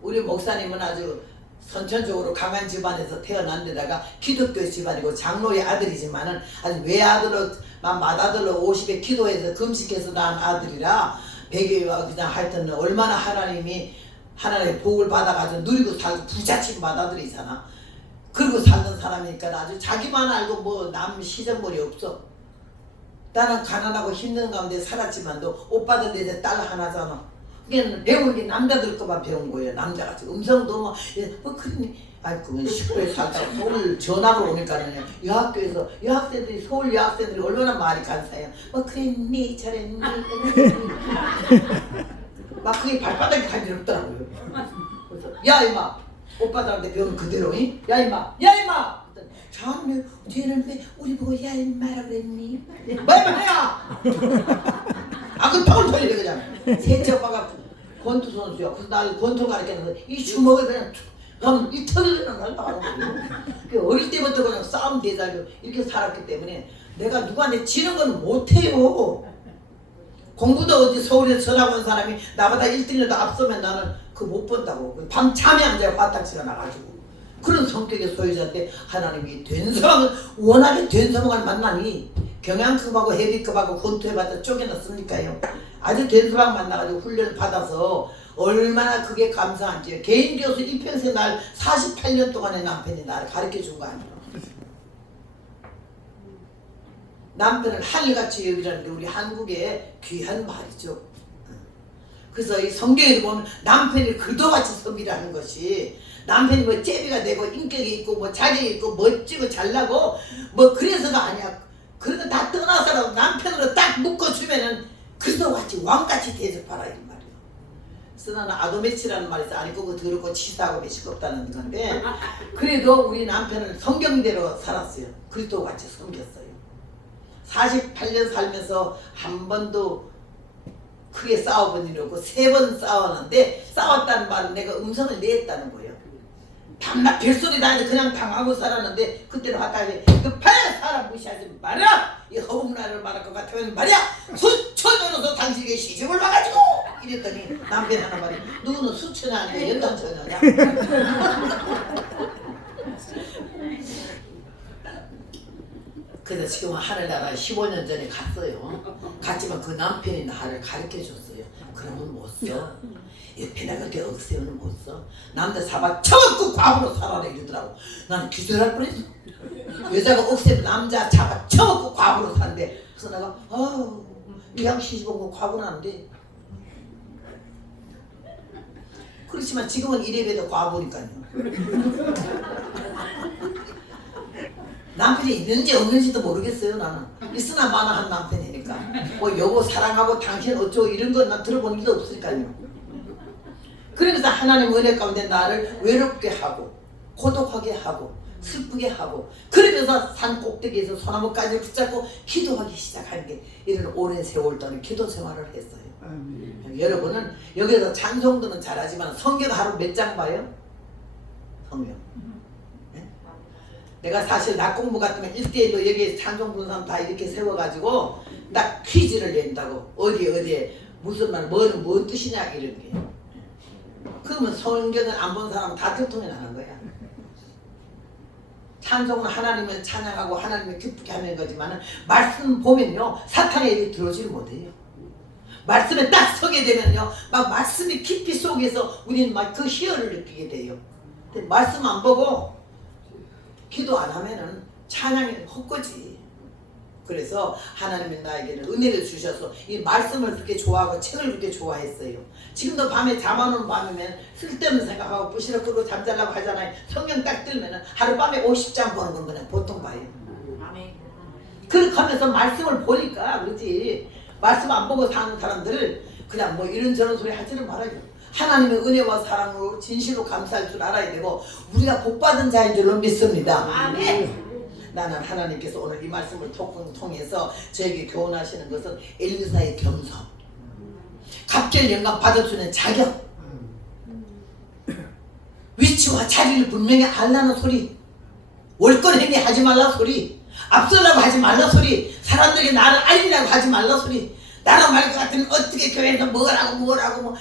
우리 목사님은 아주 선천적으로 강한 집안에서 태어난 데다가 기독교 집안이고 장로의 아들이지만은 아주 외아들로 맏아들로 50에 기도해서 금식해서 낳은 아들이라 배교와 그냥 하여튼 얼마나 하나님의 복을 받아가지고 누리고 살고 부잣집 맏아들이잖아. 그러고 살던 사람이니까 아주 자기만 알고 뭐 남 시정머리 없어. 나는 가난하고 힘든 가운데 살았지만도 오빠들 내 딸 하나잖아. 그냥 배운 게 남자들 거만 배운 거예요. 남자같이 음성도 뭐 그러니 그건 식구에 살다가 서울 전학을 오니까는 여학교에서 여학생들이 서울 여학생들이 얼마나 말이 간사해요. 뭐 그랬니 잘했니 막 그게 발바닥이 간지럽더라고요. 그래서 야 이마 오빠들한테 배운 그대로 야 이마 참네 쟤는 왜 우리 보고 야 임마라 그랬니? 뭐 임마야! 그 턱을 돌리래 그냥. 셋째 오빠가 권투 선수야. 그래서 날 권투 가르쳤는데 이 주먹을 그냥 이 턱을 그냥 날라가는 거예요. 어릴 때부터 그냥 싸움 대자로 이렇게 살았기 때문에 내가 누구한테 지는 건 못해요. 공부도 어디 서울에서 전학 온 사람이 나보다 1등이라도 앞서면 나는 그거 못 본다고. 밤 잠이 안 자요. 화딱지가 나가지고. 그런 성격의 소유자인데 하나님이 워낙에 된 서방을 만나니 경양급하고 헤비급하고 권투해봤자 쪼개놨습니까요. 아주 된 서방 만나가지고 훈련을 받아서 얼마나 그게 감사한지. 개인 교수 일평생 날 48년 동안의 남편이 나를 가르쳐준 거 아니에요. 남편을 하늘같이 여기라는 게 우리 한국의 귀한 말이죠. 그래서 이 성경에 보면 남편이 그도같이 섬기라는 것이 남편이 뭐 째비가 되고 인격이 있고 뭐 자격이 있고 멋지고 잘나고 뭐 그래서가 아니야. 그런 거 다 떠나서라도 남편으로 딱 묶어주면은 그도같이 왕같이 대접하라 이 말이야. 그래서 나는 아도매치라는 말이 있어. 아니 그거 더럽고 치사하고 매식 없다는 건데 그래도 우리 남편을 성경대로 살았어요. 그리스도같이 섬겼어요. 48년 살면서 한 번도 크게 싸워본 일이 없고 3번 싸웠는데 싸웠다는 말은 내가 음성을 냈다는 거예요. 밤낮 별소리 나는데 그냥 당하고 살았는데 그때는 화딱하게 급하게 사람 무시하지 마라. 이 허북나를 말할 것 같으면 말이야 수천년으로서 당신에게 시집을 와가지고 이랬더니 남편 하나 말이 누구는 수천이 아니고 연단천녀냐. 그래서 지금 하늘나라에 15년 전에 갔어요. 갔지만 그 남편이 나를 가르쳐줬어요. 그러면 못 써. 옆에다 그렇게 억세우는 못 써. 남자 잡아 쳐먹고 과부로 살아라 이러더라고. 나는 기절할 뻔했어. 여자가 억세면 남자 잡아 쳐먹고 과부로 산대. 그래서 내가 그냥 시집온 거 과부라는데. 그렇지만 지금은 이래봬도 과부니까요. 남편이 있는지 없는지도 모르겠어요. 나는 있으나 마나 한 남편이니까 뭐 여보 사랑하고 당신 어쩌고 이런 건 나 들어본 일도 없으니까요. 그래서 하나님 은혜 가운데 나를 외롭게 하고 고독하게 하고 슬프게 하고 그러면서 산 꼭대기에서 소나무까지 붙잡고 기도하기 시작하는 게 이런 오랜 세월 동안 기도 생활을 했어요. 여러분은 여기서 찬송도는 잘하지만 성경 하루 몇 장 봐요? 성경. 네? 내가 사실 낮 공부 같으면 1대1로 여기 찬송 부는 사람 다 이렇게 세워가지고 딱 퀴즈를 낸다고. 어디에 무슨 말 뭐는 뭔 뜻이냐 이런 게. 그러면 성경을 안 본 사람은 다 들통이 나는 거야. 찬송은 하나님을 찬양하고 하나님을 기쁘게 하는 거지만 말씀 보면요 사탄의 일이 들어오지를 못해요. 말씀에 딱 서게 되면요 막 말씀이 깊이 속에서 우리는 막 그 희열을 느끼게 돼요. 근데 말씀 안 보고 기도 안 하면은 찬양이 헛거지. 그래서 하나님은 나에게는 은혜를 주셔서 이 말씀을 그렇게 좋아하고 책을 그렇게 좋아했어요. 지금도 밤에 잠 안 오는 밤이면 쓸데없는 생각하고 부시럭거리고 잠자려고 하잖아요. 성경 딱 들면은 하룻밤에 50장 보는 건 그냥 보통 봐요. 그렇게 하면서 말씀을 보니까 그렇지. 말씀 안 보고 사는 사람들을 그냥 뭐 이런저런 소리 하지는 말아요. 하나님의 은혜와 사랑으로 진실로 감사할 줄 알아야 되고 우리가 복받은 자인 줄로 믿습니다. 아멘. 나는 하나님께서 오늘 이 말씀을 통해서 저에게 교훈하시는 것은 엘리사의 겸손, 갑절 영광 받을 수 있는 자격, 위치와 자리를 분명히 알라는 소리, 월권 행위 하지 말라 소리, 앞서려고 하지 말라 소리, 사람들에게 나를 알리려고 하지 말라 소리, 나랑 말 것 같으면 어떻게 교회에서 뭐라고 뭐.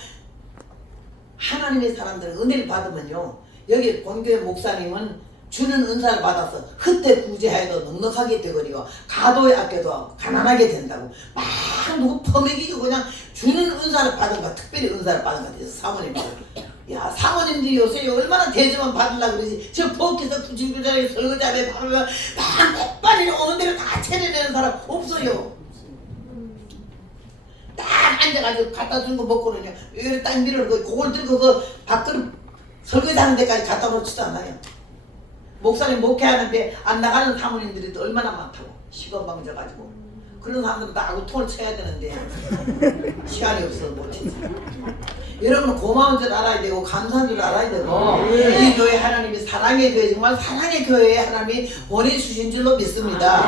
하나님의 사람들은 은혜를 받으면요 여기 본교회 목사님은 주는 은사를 받아서 흩때 구제하여도 넉넉하게 되거리고 가도에 아껴도 가난하게 된다고 막 누구 퍼먹이고 그냥 주는 은사를 받은 거 특별히 은사를 받은 것 같아서 사모님들 야 사모님들이 요새 얼마나 대접만 받으려고 그러지 저 포켓에서 구질구질하게 설거지하게 바르면 막 몇 번이나 오는 대로 다 차려내는 사람 없어요. 딱 앉아가지고 갖다 준 거 먹고는요 여기 딱 밀어 그걸 들고 그 밥그릇 설거지하는 데까지 갖다 놓지도 않아요. 목사님 목회하는데 안 나가는 사모님들이 또 얼마나 많다고 시건방져가지고 그런 사람들은 다 아구통을 쳐야 되는데 시간이 없어서 못하지. 여러분은 고마운 줄 알아야 되고 감사한 줄 알아야 되고 이 교회 하나님이 사랑의 교회 정말 사랑의 교회에 하나님이 보내주신 줄로 믿습니다.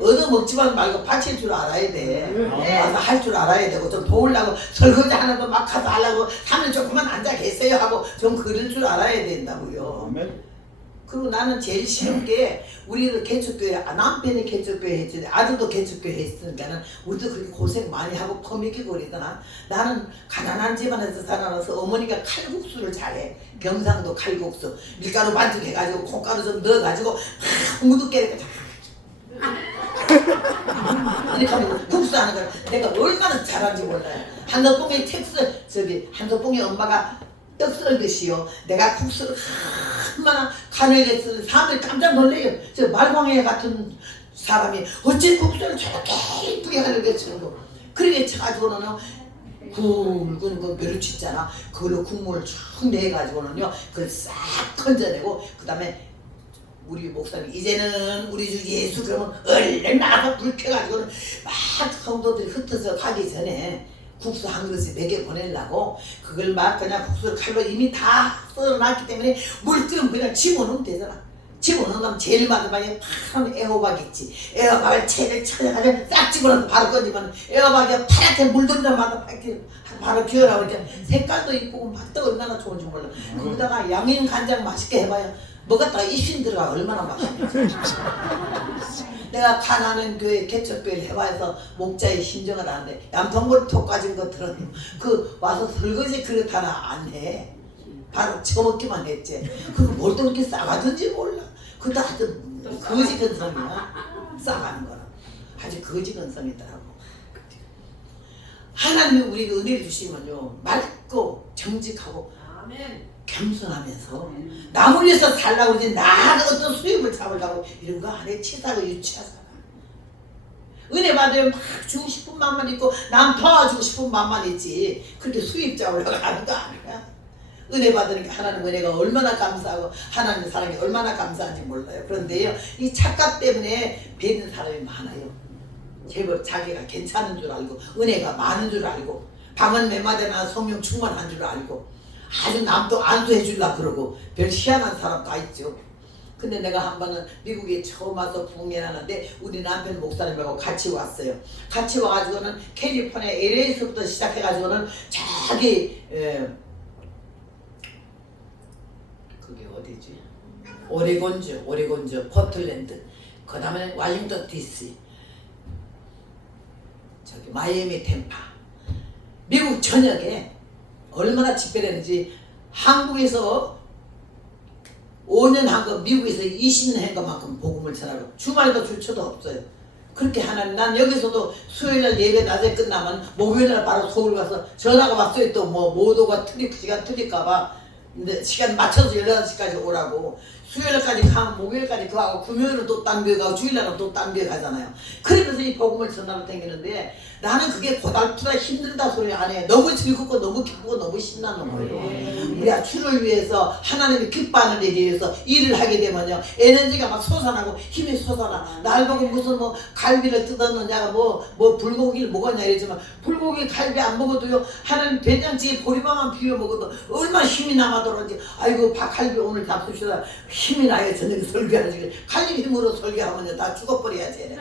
얻어먹지만 말고 바칠 줄 알아야 돼. 와서 할 줄 알아야 되고 좀 도우려고 설거지 하는 거 막 가서 하려고 하면 조금만 앉아 계세요 하고 좀 그럴 줄 알아야 된다고요. 그리고 나는 제일 쉬운 게 우리도 개척교회 남편이 개척교회 했지 아들도 개척교회 했으니까는 우리도 그렇게 고생 많이 하고 퍼먹이고 그러잖아. 나는 가난한 집안에서 살아나서 어머니가 칼국수를 잘해. 경상도 칼국수 밀가루 반죽 해가지고 콩가루 좀 넣어가지고 무두깨를 이렇게 하면 국수하는 걸 내가 얼마나 잘하는지 몰라요. 한석봉의 한석봉의 엄마가 떡 썰듯이요. 내가 국수를 얼마나 가늘게 쓰는 사람들이 깜짝 놀래요. 저 말광에 같은 사람이 어째 국수를 저렇게 이쁘게 가늘게 쓰는 거. 그렇게 쳐가지고는 굵은 그 멸치 있잖아. 그걸로 국물을 쭉 내가지고는요. 그걸 싹 건져내고 그 다음에 우리 목사님 이제는 우리 주 예수 그러면 얼른 나가서 불 켜가지고는 막 성도들이 흩어져 가기 전에 국수 한 그릇에 먹여 보내려고 그걸 막 그냥 국수를 칼로 이미 다 썰어놨기 때문에 물기름 그냥 집어넣으면 되잖아. 집어넣으면 제일 마지막에 파란 애호박 있지. 애호박을 채를 쳐가지고 싹 집어넣어서 바로 꺼지면 애호박이 파랗게 물들자마자 바로 기어나고 이렇게 색깔도 이쁘고 맛도 얼마나 좋은지 몰라. 거기다가 양념 간장 맛있게 해봐요. 먹었다가 입신 들어가 얼마나 맛있는지. 내가 가나는 교회 개척교회를 해봐서 목자의 심정을 아는데 얌통머리 톡 가진 것들은 그 와서 설거지 그릇 하나 안 해. 바로 처먹기만 했지. 그거 뭘 또 그렇게 싸가든지 몰라. 그것도 아주 거지 근성이야. 싸가는 거는 아주 거지 근성이더라고. 하나님이 우리에게 은혜를 주시면요 맑고 정직하고 겸손하면서 남을 위해서 살라고 그러지 나가 어떤 수입을 잡으려고 이런 거 안에 치사하고 유치하잖아. 은혜 받으면 막 주고 싶은 마음만 있고 남 도와주고 싶은 마음만 있지 그렇게 수입 잡으려고 하는 거 아니야. 은혜 받으니까 하나님 은혜가 얼마나 감사하고 하나님의 사랑이 얼마나 감사한지 몰라요. 그런데요 이 착각 때문에 배는 사람이 많아요. 제법 자기가 괜찮은 줄 알고 은혜가 많은 줄 알고 방언 몇 마디나 성령 충만한 줄 알고 아주 남도 안수해 주려고 그러고 별 희한한 사람 다 있죠. 근데 내가 한 번은 미국에 처음 와서 부흥회하는데 우리 남편 목사님하고 같이 왔어요. 같이 와가지고는 캘리포니아 LA에서부터 시작해가지고는 저기 그게 어디지? 오레곤주, 포틀랜드, 그 다음에 워싱턴 DC, 저기 마이애미, 템파, 미국 전역에 얼마나 집회되는지 한국에서 5년 한 거, 미국에서 20년 한 것만큼 복음을 전하고 주말도 주초도 없어요. 그렇게 하나님, 난 여기서도 수요일날 예배 낮에 끝나면 목요일날 바로 서울 가서 전화가 왔어요. 또 뭐 모도가 시간 틀릴까봐 근데 시간 맞춰서 18시까지 오라고. 수요일까지 가면 목요일까지 그거 하고 금요일은 또 딴 교회 가고 주일날은 또 딴 교회 가잖아요. 그러면서 이 복음을 전하러 다니는데 나는 그게 고달프다 힘들다 소리 안 해. 너무 즐겁고 너무 기쁘고 너무 신나는 거예요. 우리가 주를 위해서 하나님이 기뻐하는 일에 위해서 일을 하게 되면요 에너지가 막 솟아나고 힘이 솟아나. 날 보고 무슨 뭐 갈비를 뜯었느냐가 뭐 불고기를 먹었냐 이러지만 불고기 갈비 안 먹어도요 하나님 된장찌개 보리밥만 비벼 먹어도 얼마나 힘이 남아들었는지. 아이고 갈비 오늘 잡수시다 힘이 나요. 저녁에 설교하지. 갈비 힘으로 설교하면 다 죽어버려야지.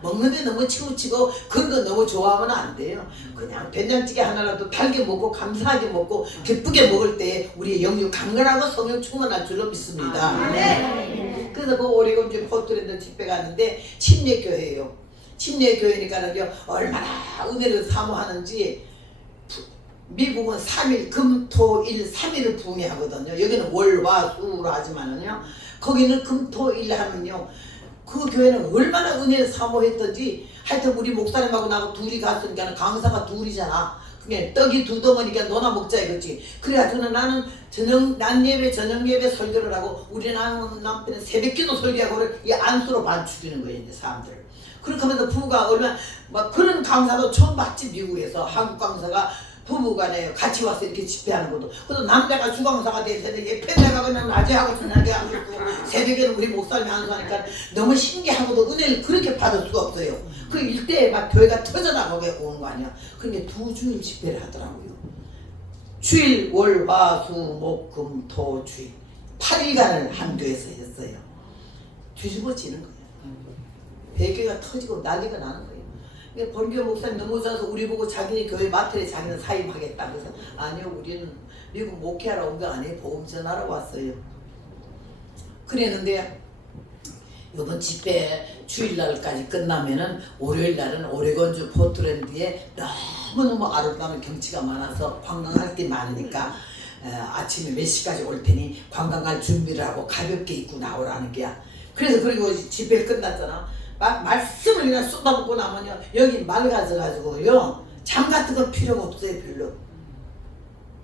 먹는데 너무 치우치고 그런 거 너무 좋아하면 안 돼요. 그냥 된장찌개 하나라도 달게 먹고 감사하게 먹고 기쁘게 먹을 때 우리의 영육 강건하고 성령 충만할 줄로 믿습니다. 네. 그래서 그 오레곤주 포틀랜드 집회 갔는데 침례교회예요. 침례교회니까는요 얼마나 은혜를 사모하는지. 미국은 3일 금토일 3일을 부흥회하거든요. 여기는 월화수로 하지만은요 거기는 금토일 하면요 그 교회는 얼마나 은혜를 사모했던지. 하여튼 우리 목사님하고 나하고 둘이 갔으니까 강사가 둘이잖아. 그게 떡이 두 덩어니까 너나 먹자 이거지. 그래가지고 나는 낮 예배 저녁 예배 설교를 하고 우리 남편은 새벽기도 설교하고 이 안수로 반 죽이는 거예요 이제 사람들을. 그렇게 하면서 부부가 얼마나 막 그런 강사도 처음 봤지. 미국에서 한국 강사가 부부간에 같이 와서 이렇게 집회하는 것도. 그래서 남자가 주강사가 될 텐데 팬자가 그냥 낮에 하고 저녁에 하고 있고 새벽에는 우리 목사님이 안수하니까 너무 신기하고도 은혜를 그렇게 받을 수가 없어요. 그 일대에 막 교회가 터져나가게 오는 거 아니야. 그러니까 2주일 집회를 하더라고요. 주일 월화수목금토 주일 8일간을 한 교회에서 했어요. 뒤집어지는 거예요. 배교가 터지고 난리가 나는 거예요. 본교 목사님 너무 좋아서 우리 보고 자기네 교회 마트에 자기는 사임하겠다. 그래서 아니요 우리는 미국 목회하러 온 거 아니에요. 복음 전하러 왔어요. 그랬는데 이번 집회 주일날까지 끝나면은 월요일날은 오레곤주 포틀랜드에 너무너무 아름다운 경치가 많아서 관광할 게 많으니까 아침에 몇 시까지 올 테니 관광 갈 준비를 하고 가볍게 입고 나오라는 게야. 그래서 그리고 집회 끝났잖아. 막 말씀을 그냥 쏟아붓고 나면요 여기 맑아져가지고요 잠 같은 건 필요가 없어요 별로.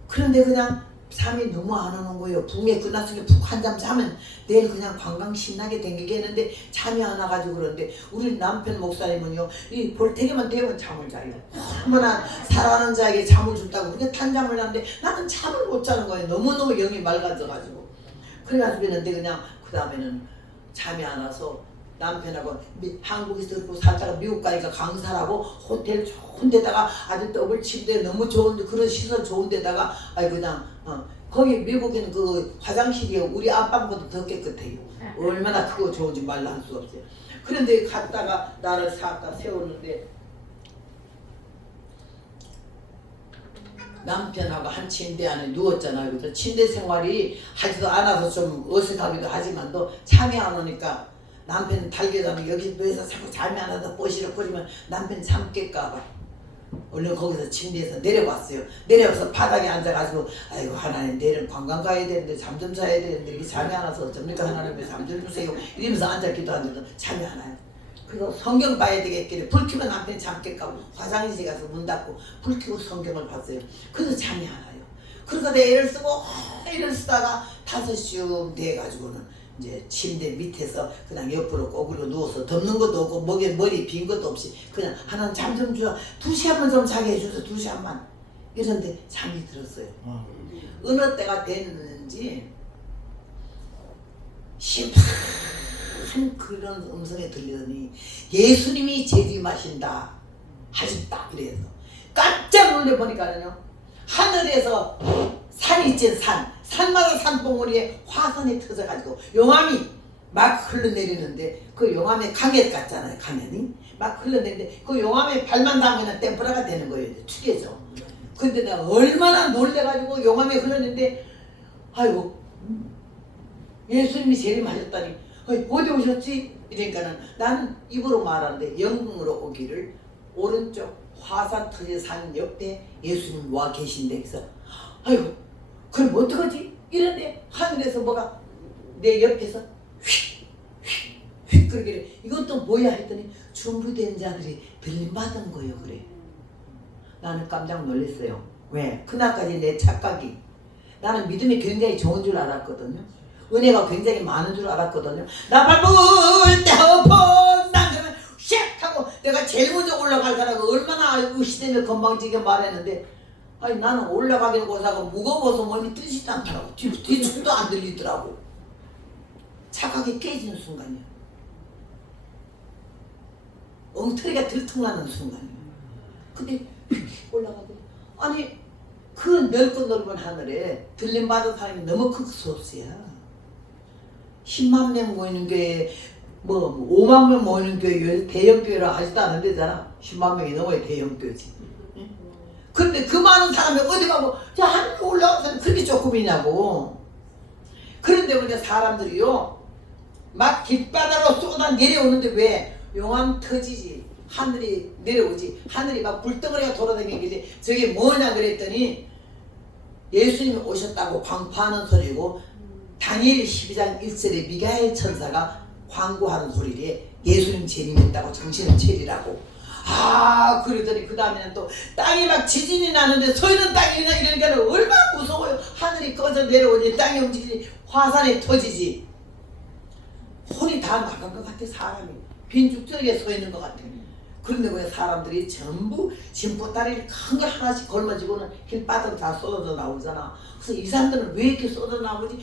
그런데 그냥 잠이 너무 안 오는 거예요. 부흥회 끝났으니 푹 한잠 자면 내일 그냥 관광 신나게 댕기겠는데 잠이 안 와가지고. 그런데 우리 남편 목사님은요 이 볼테기만 되면 잠을 자요. 얼마나 사랑하는 자에게 잠을 준다고 그렇게 탄잠을 하는데 나는 잠을 못 자는 거예요. 너무너무 영이 맑아져가지고. 그래가지고 그랬는데 그냥 그 다음에는 잠이 안 와서 남편하고 한국에서 살다가 미국 가니까 강사라고 호텔 좋은 데다가 아주 더블 침대 너무 좋은 그런 시설 좋은 데다가 그냥 거기 미국에는 그 화장실이 우리 안방보다 더 깨끗해요. 얼마나 크고 좋은지 말로 할 수 없어요. 그런데 갔다가 나를 샀다 세웠는데 남편하고 한 침대 안에 누웠잖아요. 그래서 침대 생활이 하지도 않아서 좀 어색하기도 하지만도 잠이 안 오니까 남편은 달겨가면 여기 누워서 자꾸 잠이 안 와서 뽀시락거리면 남편 잠 깰까봐 얼른 거기서 침대에서 내려왔어요. 내려와서 바닥에 앉아가지고 아이고 하나님 내일은 관광 가야 되는데 잠 좀 자야 되는데 이게 잠이 안 와서 어쩝니까 하나님 왜 잠 좀 주세요 이러면서 앉아 기도하는데도 잠이 안 와요. 그래서 성경 봐야 되겠길래 불 켜면 남편이 잠 깰까봐 화장실에 가서 문 닫고 불 켜고 성경을 봤어요. 그래서 잠이 안 와요. 그래서 내가 애를 쓰고 애를 쓰다가 5시쯤 돼가지고는 이제 침대 밑에서 그냥 옆으로 꼬부리고 누워서 덮는 것도 없고 목에 머리 빈 것도 없이 그냥 하나는 잠 좀 줘 2시간만 좀 자게 해줘서 2시간만 이런데 잠이 들었어요. 어느 때가 됐는지 심한 그런 음성이 들리더니 예수님이 재림하신다 하셨다. 그래서 깜짝 놀래 보니까는요 하늘에서 산이 있지 산 산마다 산봉우리에 화산이 터져가지고 용암이 막 흘러내리는데 그 용암에 강에 같잖아요. 가면이 막 흘러내리는데 그 용암에 발만 담으면 tempera가 되는 거예요. 튀겨져. 근데 내가 얼마나 놀래가지고 용암에 흘렀는데 아이고 예수님이 재림하셨다니 어디 오셨지? 이러니까는 나는 입으로 말하는데 영으로 오기를 오른쪽 화산 터진 산 옆에 예수님 와 계신데 그래서 아이고 그럼 어떡하지? 이런데 하늘에서 뭐가 내 옆에서 휙 그러길래 이것도 뭐야 했더니 준비된 자들이 들림받은 거예요. 그래. 나는 깜짝 놀랐어요. 왜? 그날까지 내 착각이 나는 믿음이 굉장히 좋은 줄 알았거든요. 은혜가 굉장히 많은 줄 알았거든요. 나 밟을 때 엎어 난 그러면 샥 하고 내가 제일 먼저 올라갈 거라고 얼마나 의시되며 건방지게 말했는데 아니 나는 올라가기는 고사고 무거워서 몸이 뜨지도 않더라고. 뒤춤도 안 들리더라고. 착각이 깨지는 순간이야. 엉터리가 들통나는 순간이야. 근데 올라가고 아니 그 넓고 넓은 하늘에 들림받은 사람이 너무 극소수야. 10만 명 모이는 교회 뭐 5만 명 모이는 교회 대형교회라 하지도 않은 데잖아. 10만 명이 넘어야 대형교회지. 근데 그 많은 사람이 어디 가고 저 하늘에 올라가는 사람이 그렇게 조금이냐고. 그런데 먼저 사람들이요 막 길바다로 쏟아 내려오는데 왜? 용암 터지지 하늘이 내려오지 하늘이 막 불덩어리가 돌아다니길래 저게 뭐냐 그랬더니 예수님이 오셨다고 광포하는 소리고 다니엘 12장 1절에 미가엘 천사가 광고하는 소리래. 예수님 재림했다고 정신을 차리라고. 아 그러더니 그 다음에는 또 땅이 막 지진이 나는데 서 있는 땅이 이러니까 얼마나 무서워요. 하늘이 꺼져 내려오지 땅이 움직이지 화산이 터지지. 혼이 다 나간 것 같아. 사람이 빈죽저리에 서 있는 것 같아. 그런데 왜 사람들이 전부 진보다리를 큰 걸 하나씩 걸머지고는 길바닥으로 다 쏟아져 나오잖아. 그래서 이 사람들은 왜 이렇게 쏟아 나오지?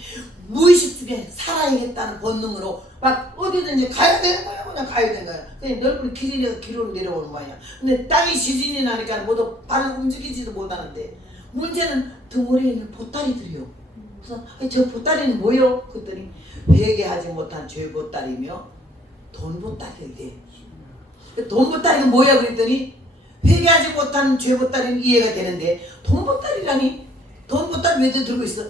무의식 중에 살아야겠다는 본능으로 막 어디든지 가야 되는 거야. 그냥 가야 되는 거야. 그냥 넓은 길이라서 길로 내려오는 거야. 근데 땅이 지진이 나니까 모두 발을 움직이지도 못하는데 문제는 등골에 있는 보따리들이요. 그래서 저 보따리는 뭐요? 그랬더니 회개하지 못한 죄 보따리며 돈 보따리래. 돈 보따리가 뭐야 그랬더니 회개하지 못한 죄 보따리는 이해가 되는데 돈 보따리라니? 돈 보따리 왜 들고 있어?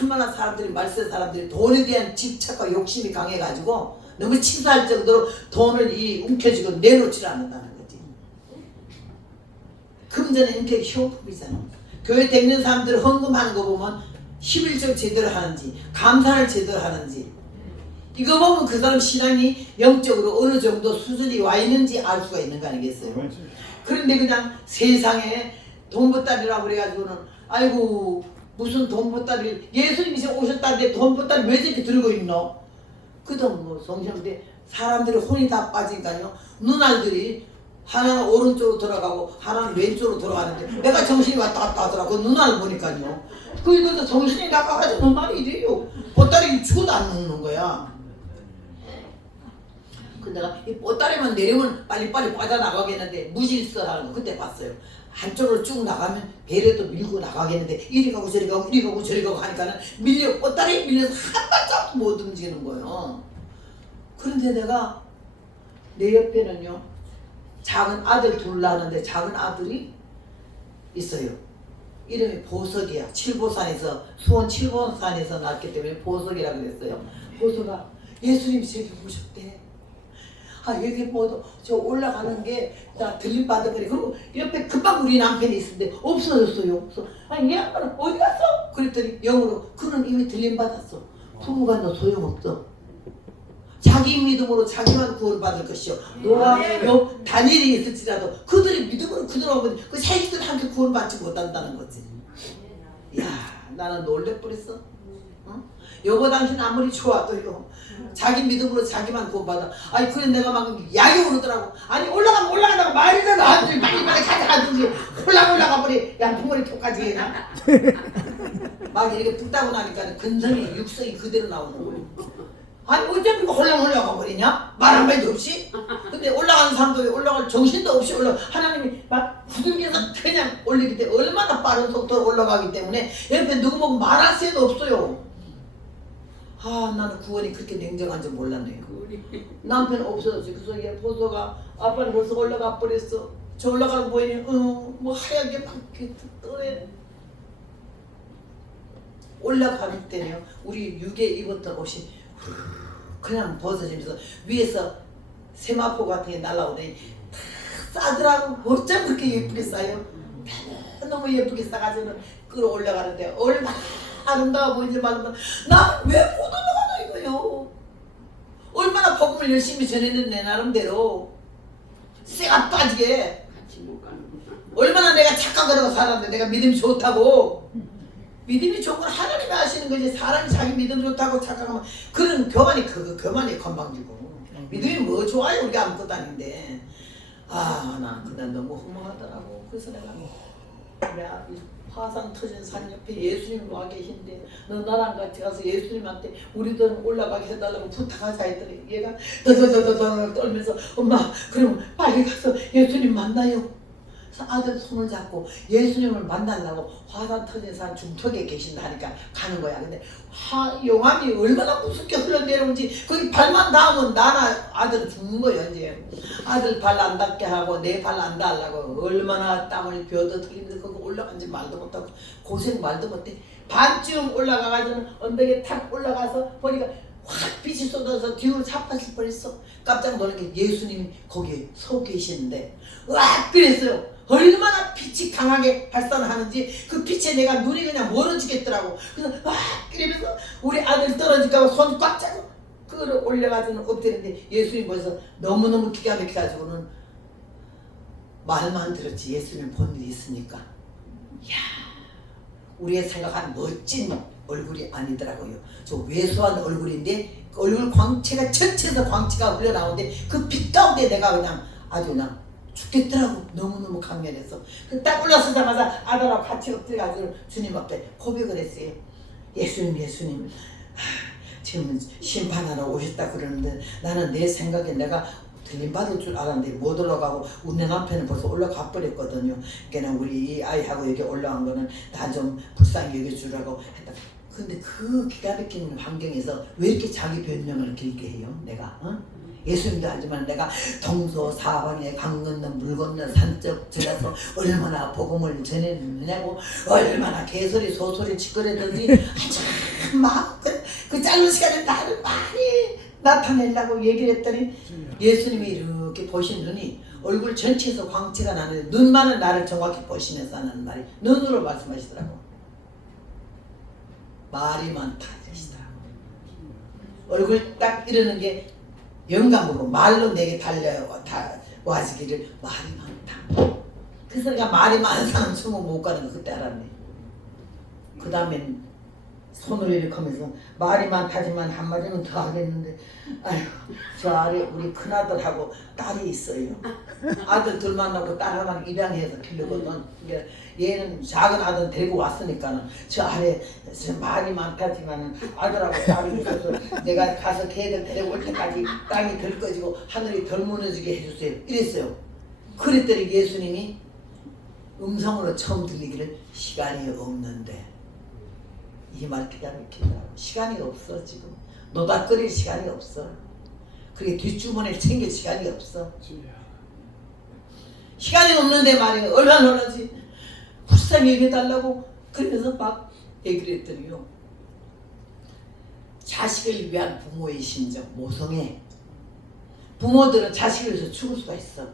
얼마나 사람들이 말세 사람들이 돈에 대한 집착과 욕심이 강해가지고 너무 치사할 정도로 돈을 움켜쥐고 내놓지를 않는다는 거지. 금전의 인격이 효품이잖아. 교회 다니는 사람들 헌금하는 거 보면 11조 제대로 하는지 감사를 제대로 하는지 이거 보면 그 사람 신앙이 영적으로 어느 정도 수준이 와 있는지 알 수가 있는 거 아니겠어요? 그런데 그냥 세상에 돈 보따리라고 그래가지고는 아이고 무슨 돈 보따리 예수님이 이제 오셨다는데 돈 보따리 왜 저렇게 들고 있노? 그동 뭐 성경인데 사람들이 혼이 다 빠지니까요 눈알들이 하나는 오른쪽으로 돌아가고 하나는 왼쪽으로 돌아가는데 내가 정신이 왔다 갔다 하더라고. 그 눈알을 보니까요 그래도 정신이 나가가지고 눈알이 이래요. 보따리 죽어도 안 먹는 거야. 근데 내가 이 보따리만 내리면 빨리빨리 빠져나가겠는데 무질서라는 거 그때 봤어요. 한쪽으로 쭉 나가면 배를 또 밀고 나가겠는데 이리 가고 저리 가고 이리 가고 저리 가고 하니까는 보따리에 밀려서 한 발짝도 못 움직이는 거예요. 그런데 내가 내 옆에는요 작은 아들 둘 낳았는데 작은 아들이 있어요. 이름이 보석이야. 칠보산에서 수원 칠보산에서 낳았기 때문에 보석이라고 그랬어요. 보석아 예수님이 저기 오셨대. 아 여기 뭐도 저 올라가는 게 나 들림받은 거래. 그리고 옆에 금방 우리 남편이 있었는데 없어졌어요. 그래서 아니 얘 양반은 어디 갔어? 그랬더니 영으로 그는 이미 들림받았어. 부부가 너 소용없어. 자기 믿음으로 자기만 구원받을 것이요. 너와 다니엘이 있을지라도 그들의 믿음으로 그들하고 그 새끼들 함께 구원받지 못한다는 거지. 야 나는 놀래버렸어. 어? 여보 당신 아무리 좋아도요 자기 믿음으로 자기만 구원받아. 아니 그래 내가 막 야기 오르더라고. 아니 올라가면 올라가다가 말이라도 하든지 빨리 가든지 올라가 버리 양푼머리 톡까지 해나. 막 이렇게 붓다고 나니까 근성이 육성이 그대로 나오는 거예요. 아니 어차피 홀랑 올라가 버리냐? 말 한마디도 없이? 근데 올라가는 사람도 올라갈 정신도 없이 하나님이 막 부둥켜서 그냥 올리기 때문에 얼마나 빠른 속도로 올라가기 때문에 옆에 누구 보고 말할 새도 없어요. 아 나는 구원이 그렇게 냉정한 줄 몰랐네요. 남편 없어졌지. 그래서 얘 보소가 아빠는 벌써 올라가 버렸어. 저 올라가는 거 보이니 뭐 하얗게 막 떠네. 올라가는 때는요 우리 육에 입었던 옷이 그냥 벗어지면서 위에서 세마포 같은 게 날라오더니 다 싸더라고. 어쩜 그렇게 예쁘게 싸요? 너무 예쁘게 싸가지고 끌어올라가는데 얼마나 아름다워 보이는지 말로 나 왜 못 올라가나 이거요. 얼마나 복음을 열심히 전했는데 내 나름대로 쇠가 빠지게 얼마나 내가 착각하다고 살았는데 내가 믿음이 좋다고. 믿음이 좋은 건 하나님이 하시는 거지. 사람이 자기 믿음 좋다고 착각하면 그런 교만이 교만이 건방지고 믿음이 뭐 좋아요. 우리가 아무것도 아닌데. 아 나 그날 너무 허무하더라고. 그래서 내가 우리 화산 터진 산 옆에 예수님 와 계신데 너 나랑 같이 가서 예수님한테 우리들 올라가게 해달라고 부탁하자 했더니 얘가 더더더더 떨면서 엄마 그럼 빨리 가서 예수님 만나요. 그래서 아들 손을 잡고 예수님을 만나려고 화산 터진 산 중턱에 계신다 하니까 가는 거야. 근데 용암이 얼마나 무섭게 흘러내려오는지 거기 발만 닿으면 나나 아들은 죽는 거예요. 이제 아들 발 안 닿게 하고 내 발 안 닿으려고 얼마나 땀을 벼더 흘리면서 거기 올라간지 말도 못하고 고생 말도 못해. 반쯤 올라가가지고 언덕에 탁 올라가서 보니까 확 빛이 쏟아서 뒤로 자빠질 뻔했어. 깜짝 놀란 게 예수님이 거기에 서 계시는데 으악 그랬어요. 얼마나 빛이 강하게 발산하는지 그 빛에 내가 눈이 그냥 멀어지겠더라고. 그래서 막 이러면서 우리 아들 떨어질까 봐 손 꽉 잡고 끌어 올려가지고는 엎드리는데 예수님 벌써 너무너무 기가 막혀가지고는 말만 들었지 예수님 본 일이 있으니까 이야 우리의 생각한 멋진 얼굴이 아니더라고요. 저 왜소한 얼굴인데 그 얼굴 광채가 전체에서 광채가 흘러나오는데 그 빛 가운데 내가 그냥 아주 그냥 죽겠더라고. 너무너무 강렬해서 딱 올라서자마자 아들하고 같이 엎드려가지고 주님 앞에 고백을 했어요. 예수님 지금 심판하러 오셨다 그러는데 나는 내 생각에 내가 들림받을 줄 알았는데 못 올라가고 우리 남편은 벌써 올라가 버렸거든요. 그러니까 우리 이 아이하고 여기 올라간 거는 나 좀 불쌍히 여겨주라고 했다. 근데 그 기가 막힌 환경에서 왜 이렇게 자기 변명을 길게 해요? 내가 예수님도 알지만 내가 동서사방에 강 건너 물 건너 산적 지나서 얼마나 복음을 전했느냐고 얼마나 개소리 소소리 짓거리더니 막 그 짧은 시간에 나를 많이 나타내려고 얘기를 했더니 예수님이 이렇게 보신 눈이 얼굴 전체에서 광채가 나는데 눈만은 나를 정확히 보시면서 하는 말이 눈으로 말씀하시더라고. 말이 많다 하시더라고. 얼굴 딱 이러는 게 영감으로 말로 내게 달려와지기를 말이 많다. 그래서 내가 말이 많은 사람 천국 못 가는 거 그때 알았네. 그 다음엔 손을 이렇게 하면서 말이 많다지만 한마디는 더 하겠는데 아휴 저 아래 우리 큰아들하고 딸이 있어요. 아들 둘 만나고 딸 하나는 입양해서 키우거든. 그러니까 얘는 작은 아들 데리고 왔으니까는 저 아래 저 말이 많다지만 아들하고 딸이 있어서 내가 가서 걔들 데리고 올 때까지 땅이 덜 꺼지고 하늘이 덜 무너지게 해주세요. 이랬어요. 그랬더니 예수님이 음성으로 처음 들리기를 시간이 없는데 이 말 기가 막히더라고. 시간이 없어 지금. 노닥거릴 시간이 없어. 그게 뒷주머니를 챙길 시간이 없어. 시간이 없는데 말이야. 얼마나 놀라지. 불쌍히 여겨달라고 그러면서 막 얘기를 했더니요. 자식을 위한 부모의 심정 모성애. 부모들은 자식을 위해서 죽을 수가 있어.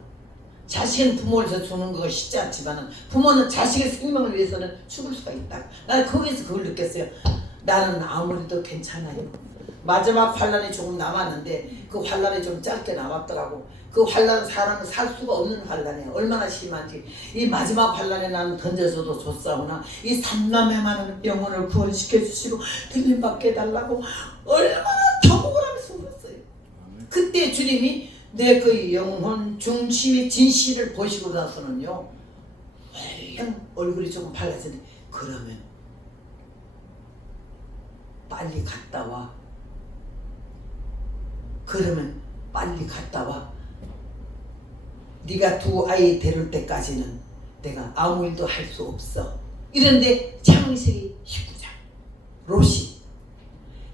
자식은 부모를 위해서 죽는 거 쉽지 않지만 부모는 자식의 생명을 위해서는 죽을 수가 있다. 나는 거기서 그걸 느꼈어요. 나는 아무래도 괜찮아요. 마지막 환란이 조금 남았는데 그 환란이 좀 짧게 남았더라고. 그 환란은 사람은 살 수가 없는 환란이에요. 얼마나 심한지. 이 마지막 환란에 나는 던져서도 좋사오나 이 삼남매만은 영혼을 구원시켜 주시고 들림받게 해달라고 얼마나 통곡을 하면서 울었어요. 그때 주님이 내 그 영혼 중심의 진실을 보시고 나서는요 그냥 얼굴이 조금 밝아지는데 그러면 빨리 갔다 와. 그러면 빨리 갔다 와. 네가 두 아이 데릴 때까지는 내가 아무 일도 할 수 없어. 이런데 창세기 19장 롯이,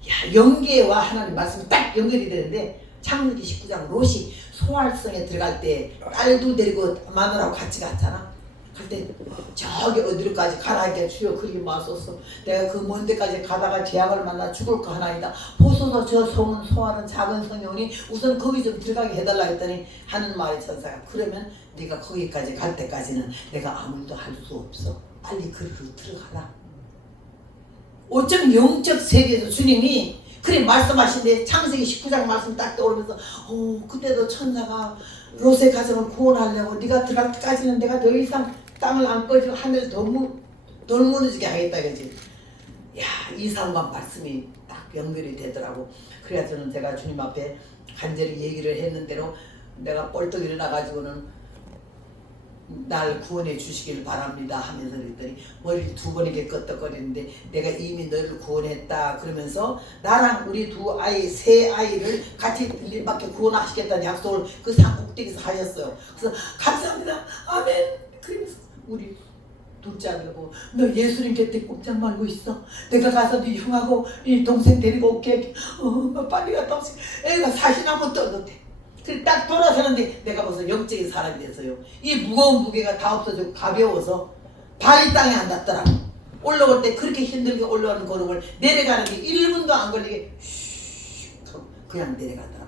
야, 영계와 하나님 말씀이 딱 연결이 되는데 창세기 19장 롯이 소알성에 들어갈 때 딸도 데리고 마누라하고 같이 갔잖아. 갈 때 저기 어디로까지 가라 하니까 주여 그리 마소서 내가 그 먼 데까지 가다가 재앙을 만나 죽을 거 하나이다. 보소서 저 성은 소알은 작은 성이 오니 우선 거기 좀 들어가게 해달라 했더니 하는 말이 천사가 그러면 네가 거기까지 갈 때까지는 내가 아무 일도 할 수 없어. 빨리 그리로 들어가라. 어쩜 영적 세계에서 주님이 그래 말씀하신데 창세기 19장 말씀 딱 떠오르면서 그때도 천사가 롯의 가정을 구원하려고 네가 들어갈 때까지는 내가 더 이상 땅을 안 꺼지고 하늘을 덜 무너지게 하겠다 그러지. 야, 이 상관 말씀이 딱 연결이 되더라고. 그래야 저는 제가 주님 앞에 간절히 얘기를 했는 대로 내가 뻘떡 일어나가지고는 날 구원해 주시길 바랍니다 하면서 그랬더니 머리를 두 번이게 끄덕거리는데 내가 이미 너를 구원했다 그러면서 나랑 우리 두 아이 세 아이를 같이 들림밖에 구원하시겠다는 약속을 그 산 꼭대기에서 하셨어요. 그래서 감사합니다 아멘. 그러면서 우리 둘째 아들 보고 너 예수님 곁에 꼼짝 말고 있어. 내가 가서 네 형하고 이 동생 데리고 올게. 빨리 갔다 오시. 애가 사시나무 떨어졌대. 그래 딱 돌아서는데 내가 벌써 영적인 사람이 됐어요. 이 무거운 무게가 다 없어지고 가벼워서 발이 땅에 안 닿더라고. 올라올 때 그렇게 힘들게 올라오는 걸음을 내려가는 게 1분도 안 걸리게 슉 그냥 내려가더라고요.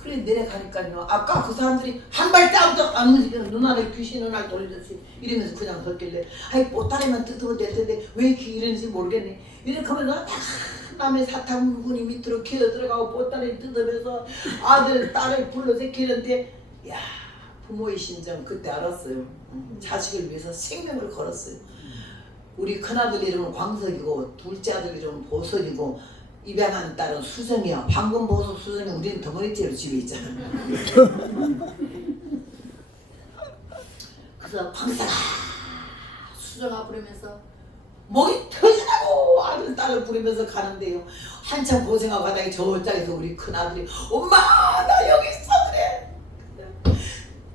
그래 내려가니까요. 아까 그 사람들이 한 발짝도 안 움직여. 눈알에 귀신 눈알 돌리듯이 이러면서 그냥 섰길래 아이 보따리만 뜯으면 될 텐데 왜 이렇게 이러는지 모르겠네. 이렇게 하면 남의 사탕 물건이 밑으로 기어 들어가고 보따리 뜯으면서 아들 딸을 불러 제끼는데 야 부모의 심정 그때 알았어요. 자식을 위해서 생명을 걸었어요. 우리 큰아들 이름은 광석이고 둘째 아들 이름은 보석이고 입양한 딸은 수정이야. 방금 보석 수정이 우리는 덩어리째로 집에 있잖아. 그래서 광석아 수정아 부르면서 목이 터지라고 아들 딸을 부르면서 가는데요. 한참 고생하고 가다가 저 짝에서 우리 큰아들이 엄마 나 여기 있어 그래.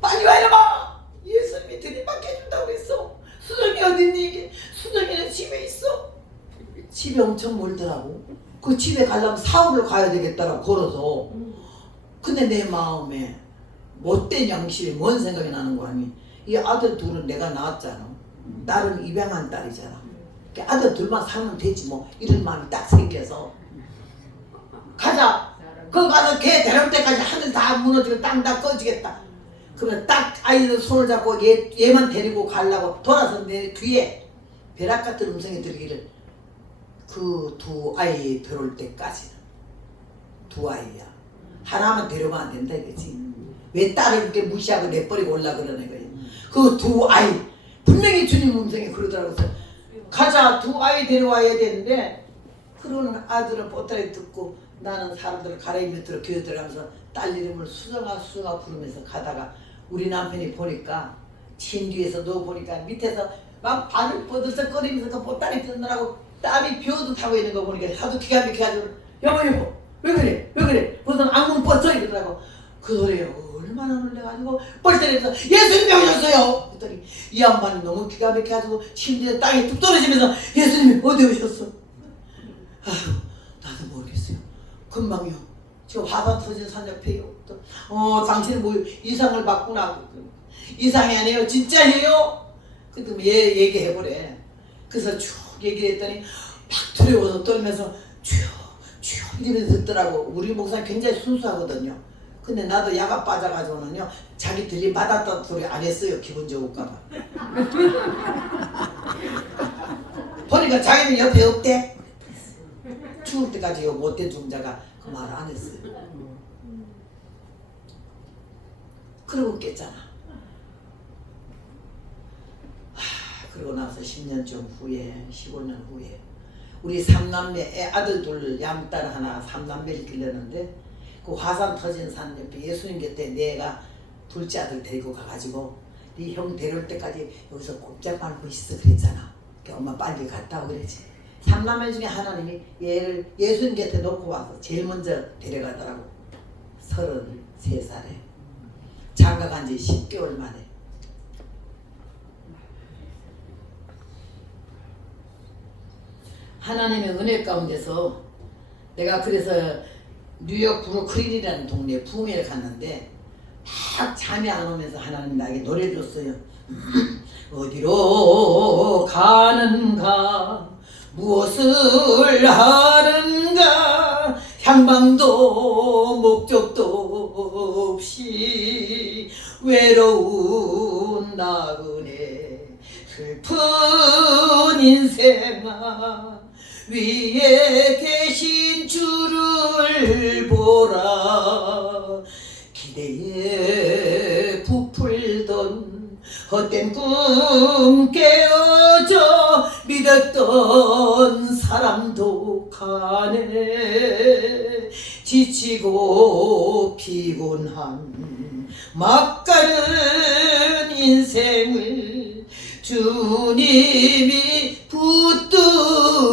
빨리 와 이놈아. 예수님이 들이받게 해준다고 그랬어. 수정이 어딨니 이게. 수정이는 집에 있어. 집에 엄청 멀더라고. 그 집에 가려면 사흘을 가야 되겠더라고 걸어서. 근데 내 마음에 못된 양심이 뭔 생각이 나는 거 아니. 이 아들 둘은 내가 낳았잖아. 딸은 입양한 딸이잖아. 아들 둘만 살면 되지 뭐 이런 마음이 딱 생겨서 가자. 거기 가서 걔 데려올 때까지 하늘 다 무너지고 땅 다 꺼지겠다. 그러면 딱 아이들 손을 잡고 얘만 데리고 가려고 돌아서 내 귀에 벼락 같은 음성이 들기를 그 두 아이 들어올 때까지는 두 아이야. 하나만 데려가면 안 된다 이거지. 왜 딸을 그렇게 무시하고 내버리고 올라 그러는 거야. 그 두 아이 분명히 주님 음성이 그러더라고요. 가자. 두 아이 데려와야 되는데 그러는 아들은 보따리 듣고 나는 사람들을 가라이 밑으로 기어 들어가면서 딸 이름을 수정아 부르면서 가다가 우리 남편이 보니까 침 뒤에서 너 보니까 밑에서 막 발을 뻗어서거리면서 그 보따리 뜯느라고 땀이 비오도 타고 있는 거 보니까 하도 기가 막혀가지고 여보 왜 그래 무슨 악몽 뻗어 이러더라고. 그 소리에 얼마나 놀래가지고 벌떡해서 예수님이 오셨어요. 그랬더니 이 양반이 너무 기가 막혀가지고 침대에 땅에 뚝 떨어지면서 예수님이 어디 오셨어? 아휴 나도 모르겠어요. 금방요. 지금 화산 터진 산 옆에요. 당신은 뭐 이상을 받구나. 이상이 아니에요. 진짜예요. 그랬더니 얘 얘기해보래. 그래서 쭉 얘기를 했더니 막 두려워서 떨면서 주여 이러면서 듣더라고. 우리 목사님 굉장히 순수하거든요. 근데 나도 야가 빠져가지고는요 자기 들림 받았다는 소리 안 했어요. 기분 좋을까봐. 보니까 자기는 옆에 없대. 죽을 때까지 요 못된 중자가 그 말을 안 했어요. 그러고 깼잖아. 그러고 나서 10년쯤 후에 15년 후에 우리 삼남매 아들 둘 양딸 하나 삼남매를 길렀는데 그 화산 터진 산 옆에 예수님 곁에 내가 둘째 아들 데리고 가가지고 네 형 데려올 때까지 여기서 꼼짝 말고 있어 그랬잖아. 엄마 빨리 갔다 오 그랬지. 삼남매 중에 하나님이 얘를 예수님 곁에 놓고 와서 제일 먼저 데려가더라고. 33살에 장가간 지 10개월 만에 하나님의 은혜 가운데서 내가 그래서 뉴욕 브루클린이라는 동네에 부흥회를 갔는데 막 잠이 안 오면서 하나님 나에게 노래 줬어요. 어디로 가는가 무엇을 하는가 향방도 목적도 없이 외로운 나그네 슬픈 인생아 위에 계신 주를 보라 기대에 부풀던 헛된 꿈 깨어져 믿었던 사람도 가네 지치고 피곤한 막가른 인생을 주님이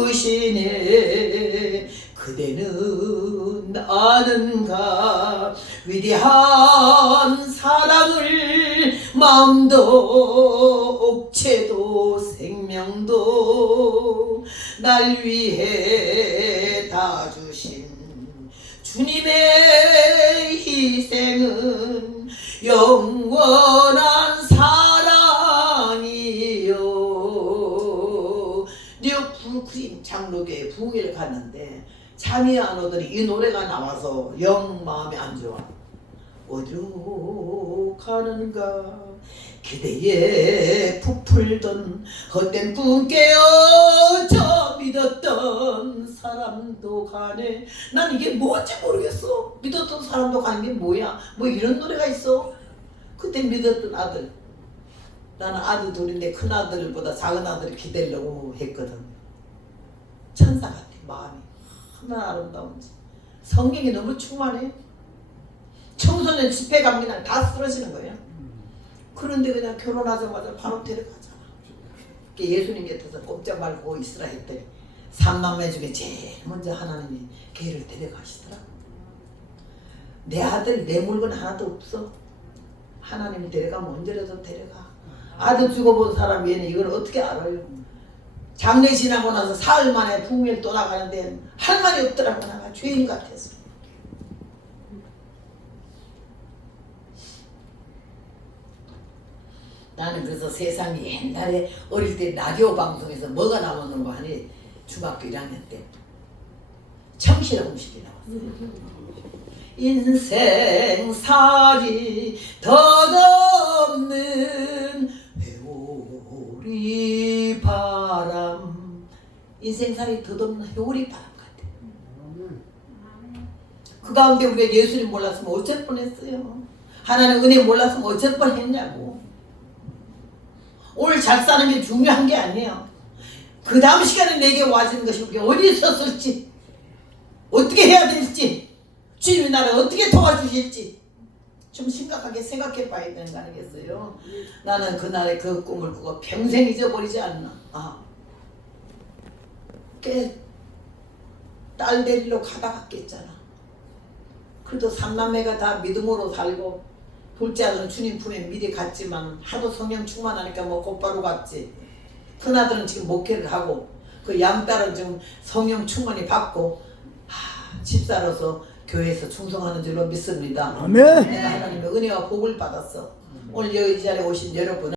붙드시네 그대는 아는가 위대한 사랑을 마음도 옥체도 생명도 날 위해 다 주신 주님의 희생은 영원한 사랑이요. 뉴욕 브루클린 장로교회 부흥회를 갔는데 잠이 안 오더니 이 노래가 나와서 영 마음이 안 좋아. 어디로 가는가 기대에 부풀던 헛된 꿈 깨어져 믿었던 사람도 가네. 난 이게 뭔지 모르겠어. 믿었던 사람도 가는 게 뭐야. 뭐 이런 노래가 있어. 그때 믿었던 아들, 나는 아들 둘인데 큰 아들보다 작은 아들을 기다리려고 했거든. 천사 같아 마음이. 얼마나 아름다운지. 성경이 너무 충만해. 청소년 집회 가면 그냥 다 쓰러지는 거예요. 그런데 그냥 결혼하자마자 바로 데려가잖아. 예수님 곁에서 꼼짝 말고 있으라 했더니 삼남매 중에 제일 먼저 하나님이 걔를 데려가시더라. 내 아들 내 물건 하나도 없어. 하나님이 데려가면 언제라도 데려가. 아들 죽어본 사람 외에는 이걸 어떻게 알아요. 장례 지나고 나서 사흘 만에 부흥회를 또 나가는데 할 말이 없더라고. 내가 죄인 같아서. 나는 그래서 세상에 옛날에 어릴 때 라디오 방송에서 뭐가 나오는 거 하니 중학교 1학년 때 청실홍실이 나왔어요. 인생살이 덧없는 회오리 바람. 인생살이 덧없는 회오리 바람 같아. 그 가운데 우리가 예수님 몰랐으면 어쩔 뻔했어요. 하나님 은혜 몰랐으면 어쩔 뻔했냐고. 오늘 잘 사는 게 중요한 게 아니에요. 그 다음 시간에 내게 와지는 것이 우리가 어디 있었을지, 어떻게 해야 될지, 주님이 나를 어떻게 도와주실지 좀 심각하게 생각해 봐야 되는 거 아니겠어요? 나는 그날의 그 꿈을 꾸고 평생 잊어버리지 않나. 딸 데리러 가다가 깼잖아. 그래도 삼남매가 다 믿음으로 살고 둘째 아들은 주님 품에 미리 갔지만 하도 성령 충만하니까 뭐 곧바로 갔지. 큰아들은 지금 목회를 하고 그 양딸은 지금 성령 충만히 받고 집사로서 교회에서 충성하는 줄로 믿습니다. 아멘. 내가 하나님의 은혜와 복을 받았어. 오늘 이 자리에 오신 여러분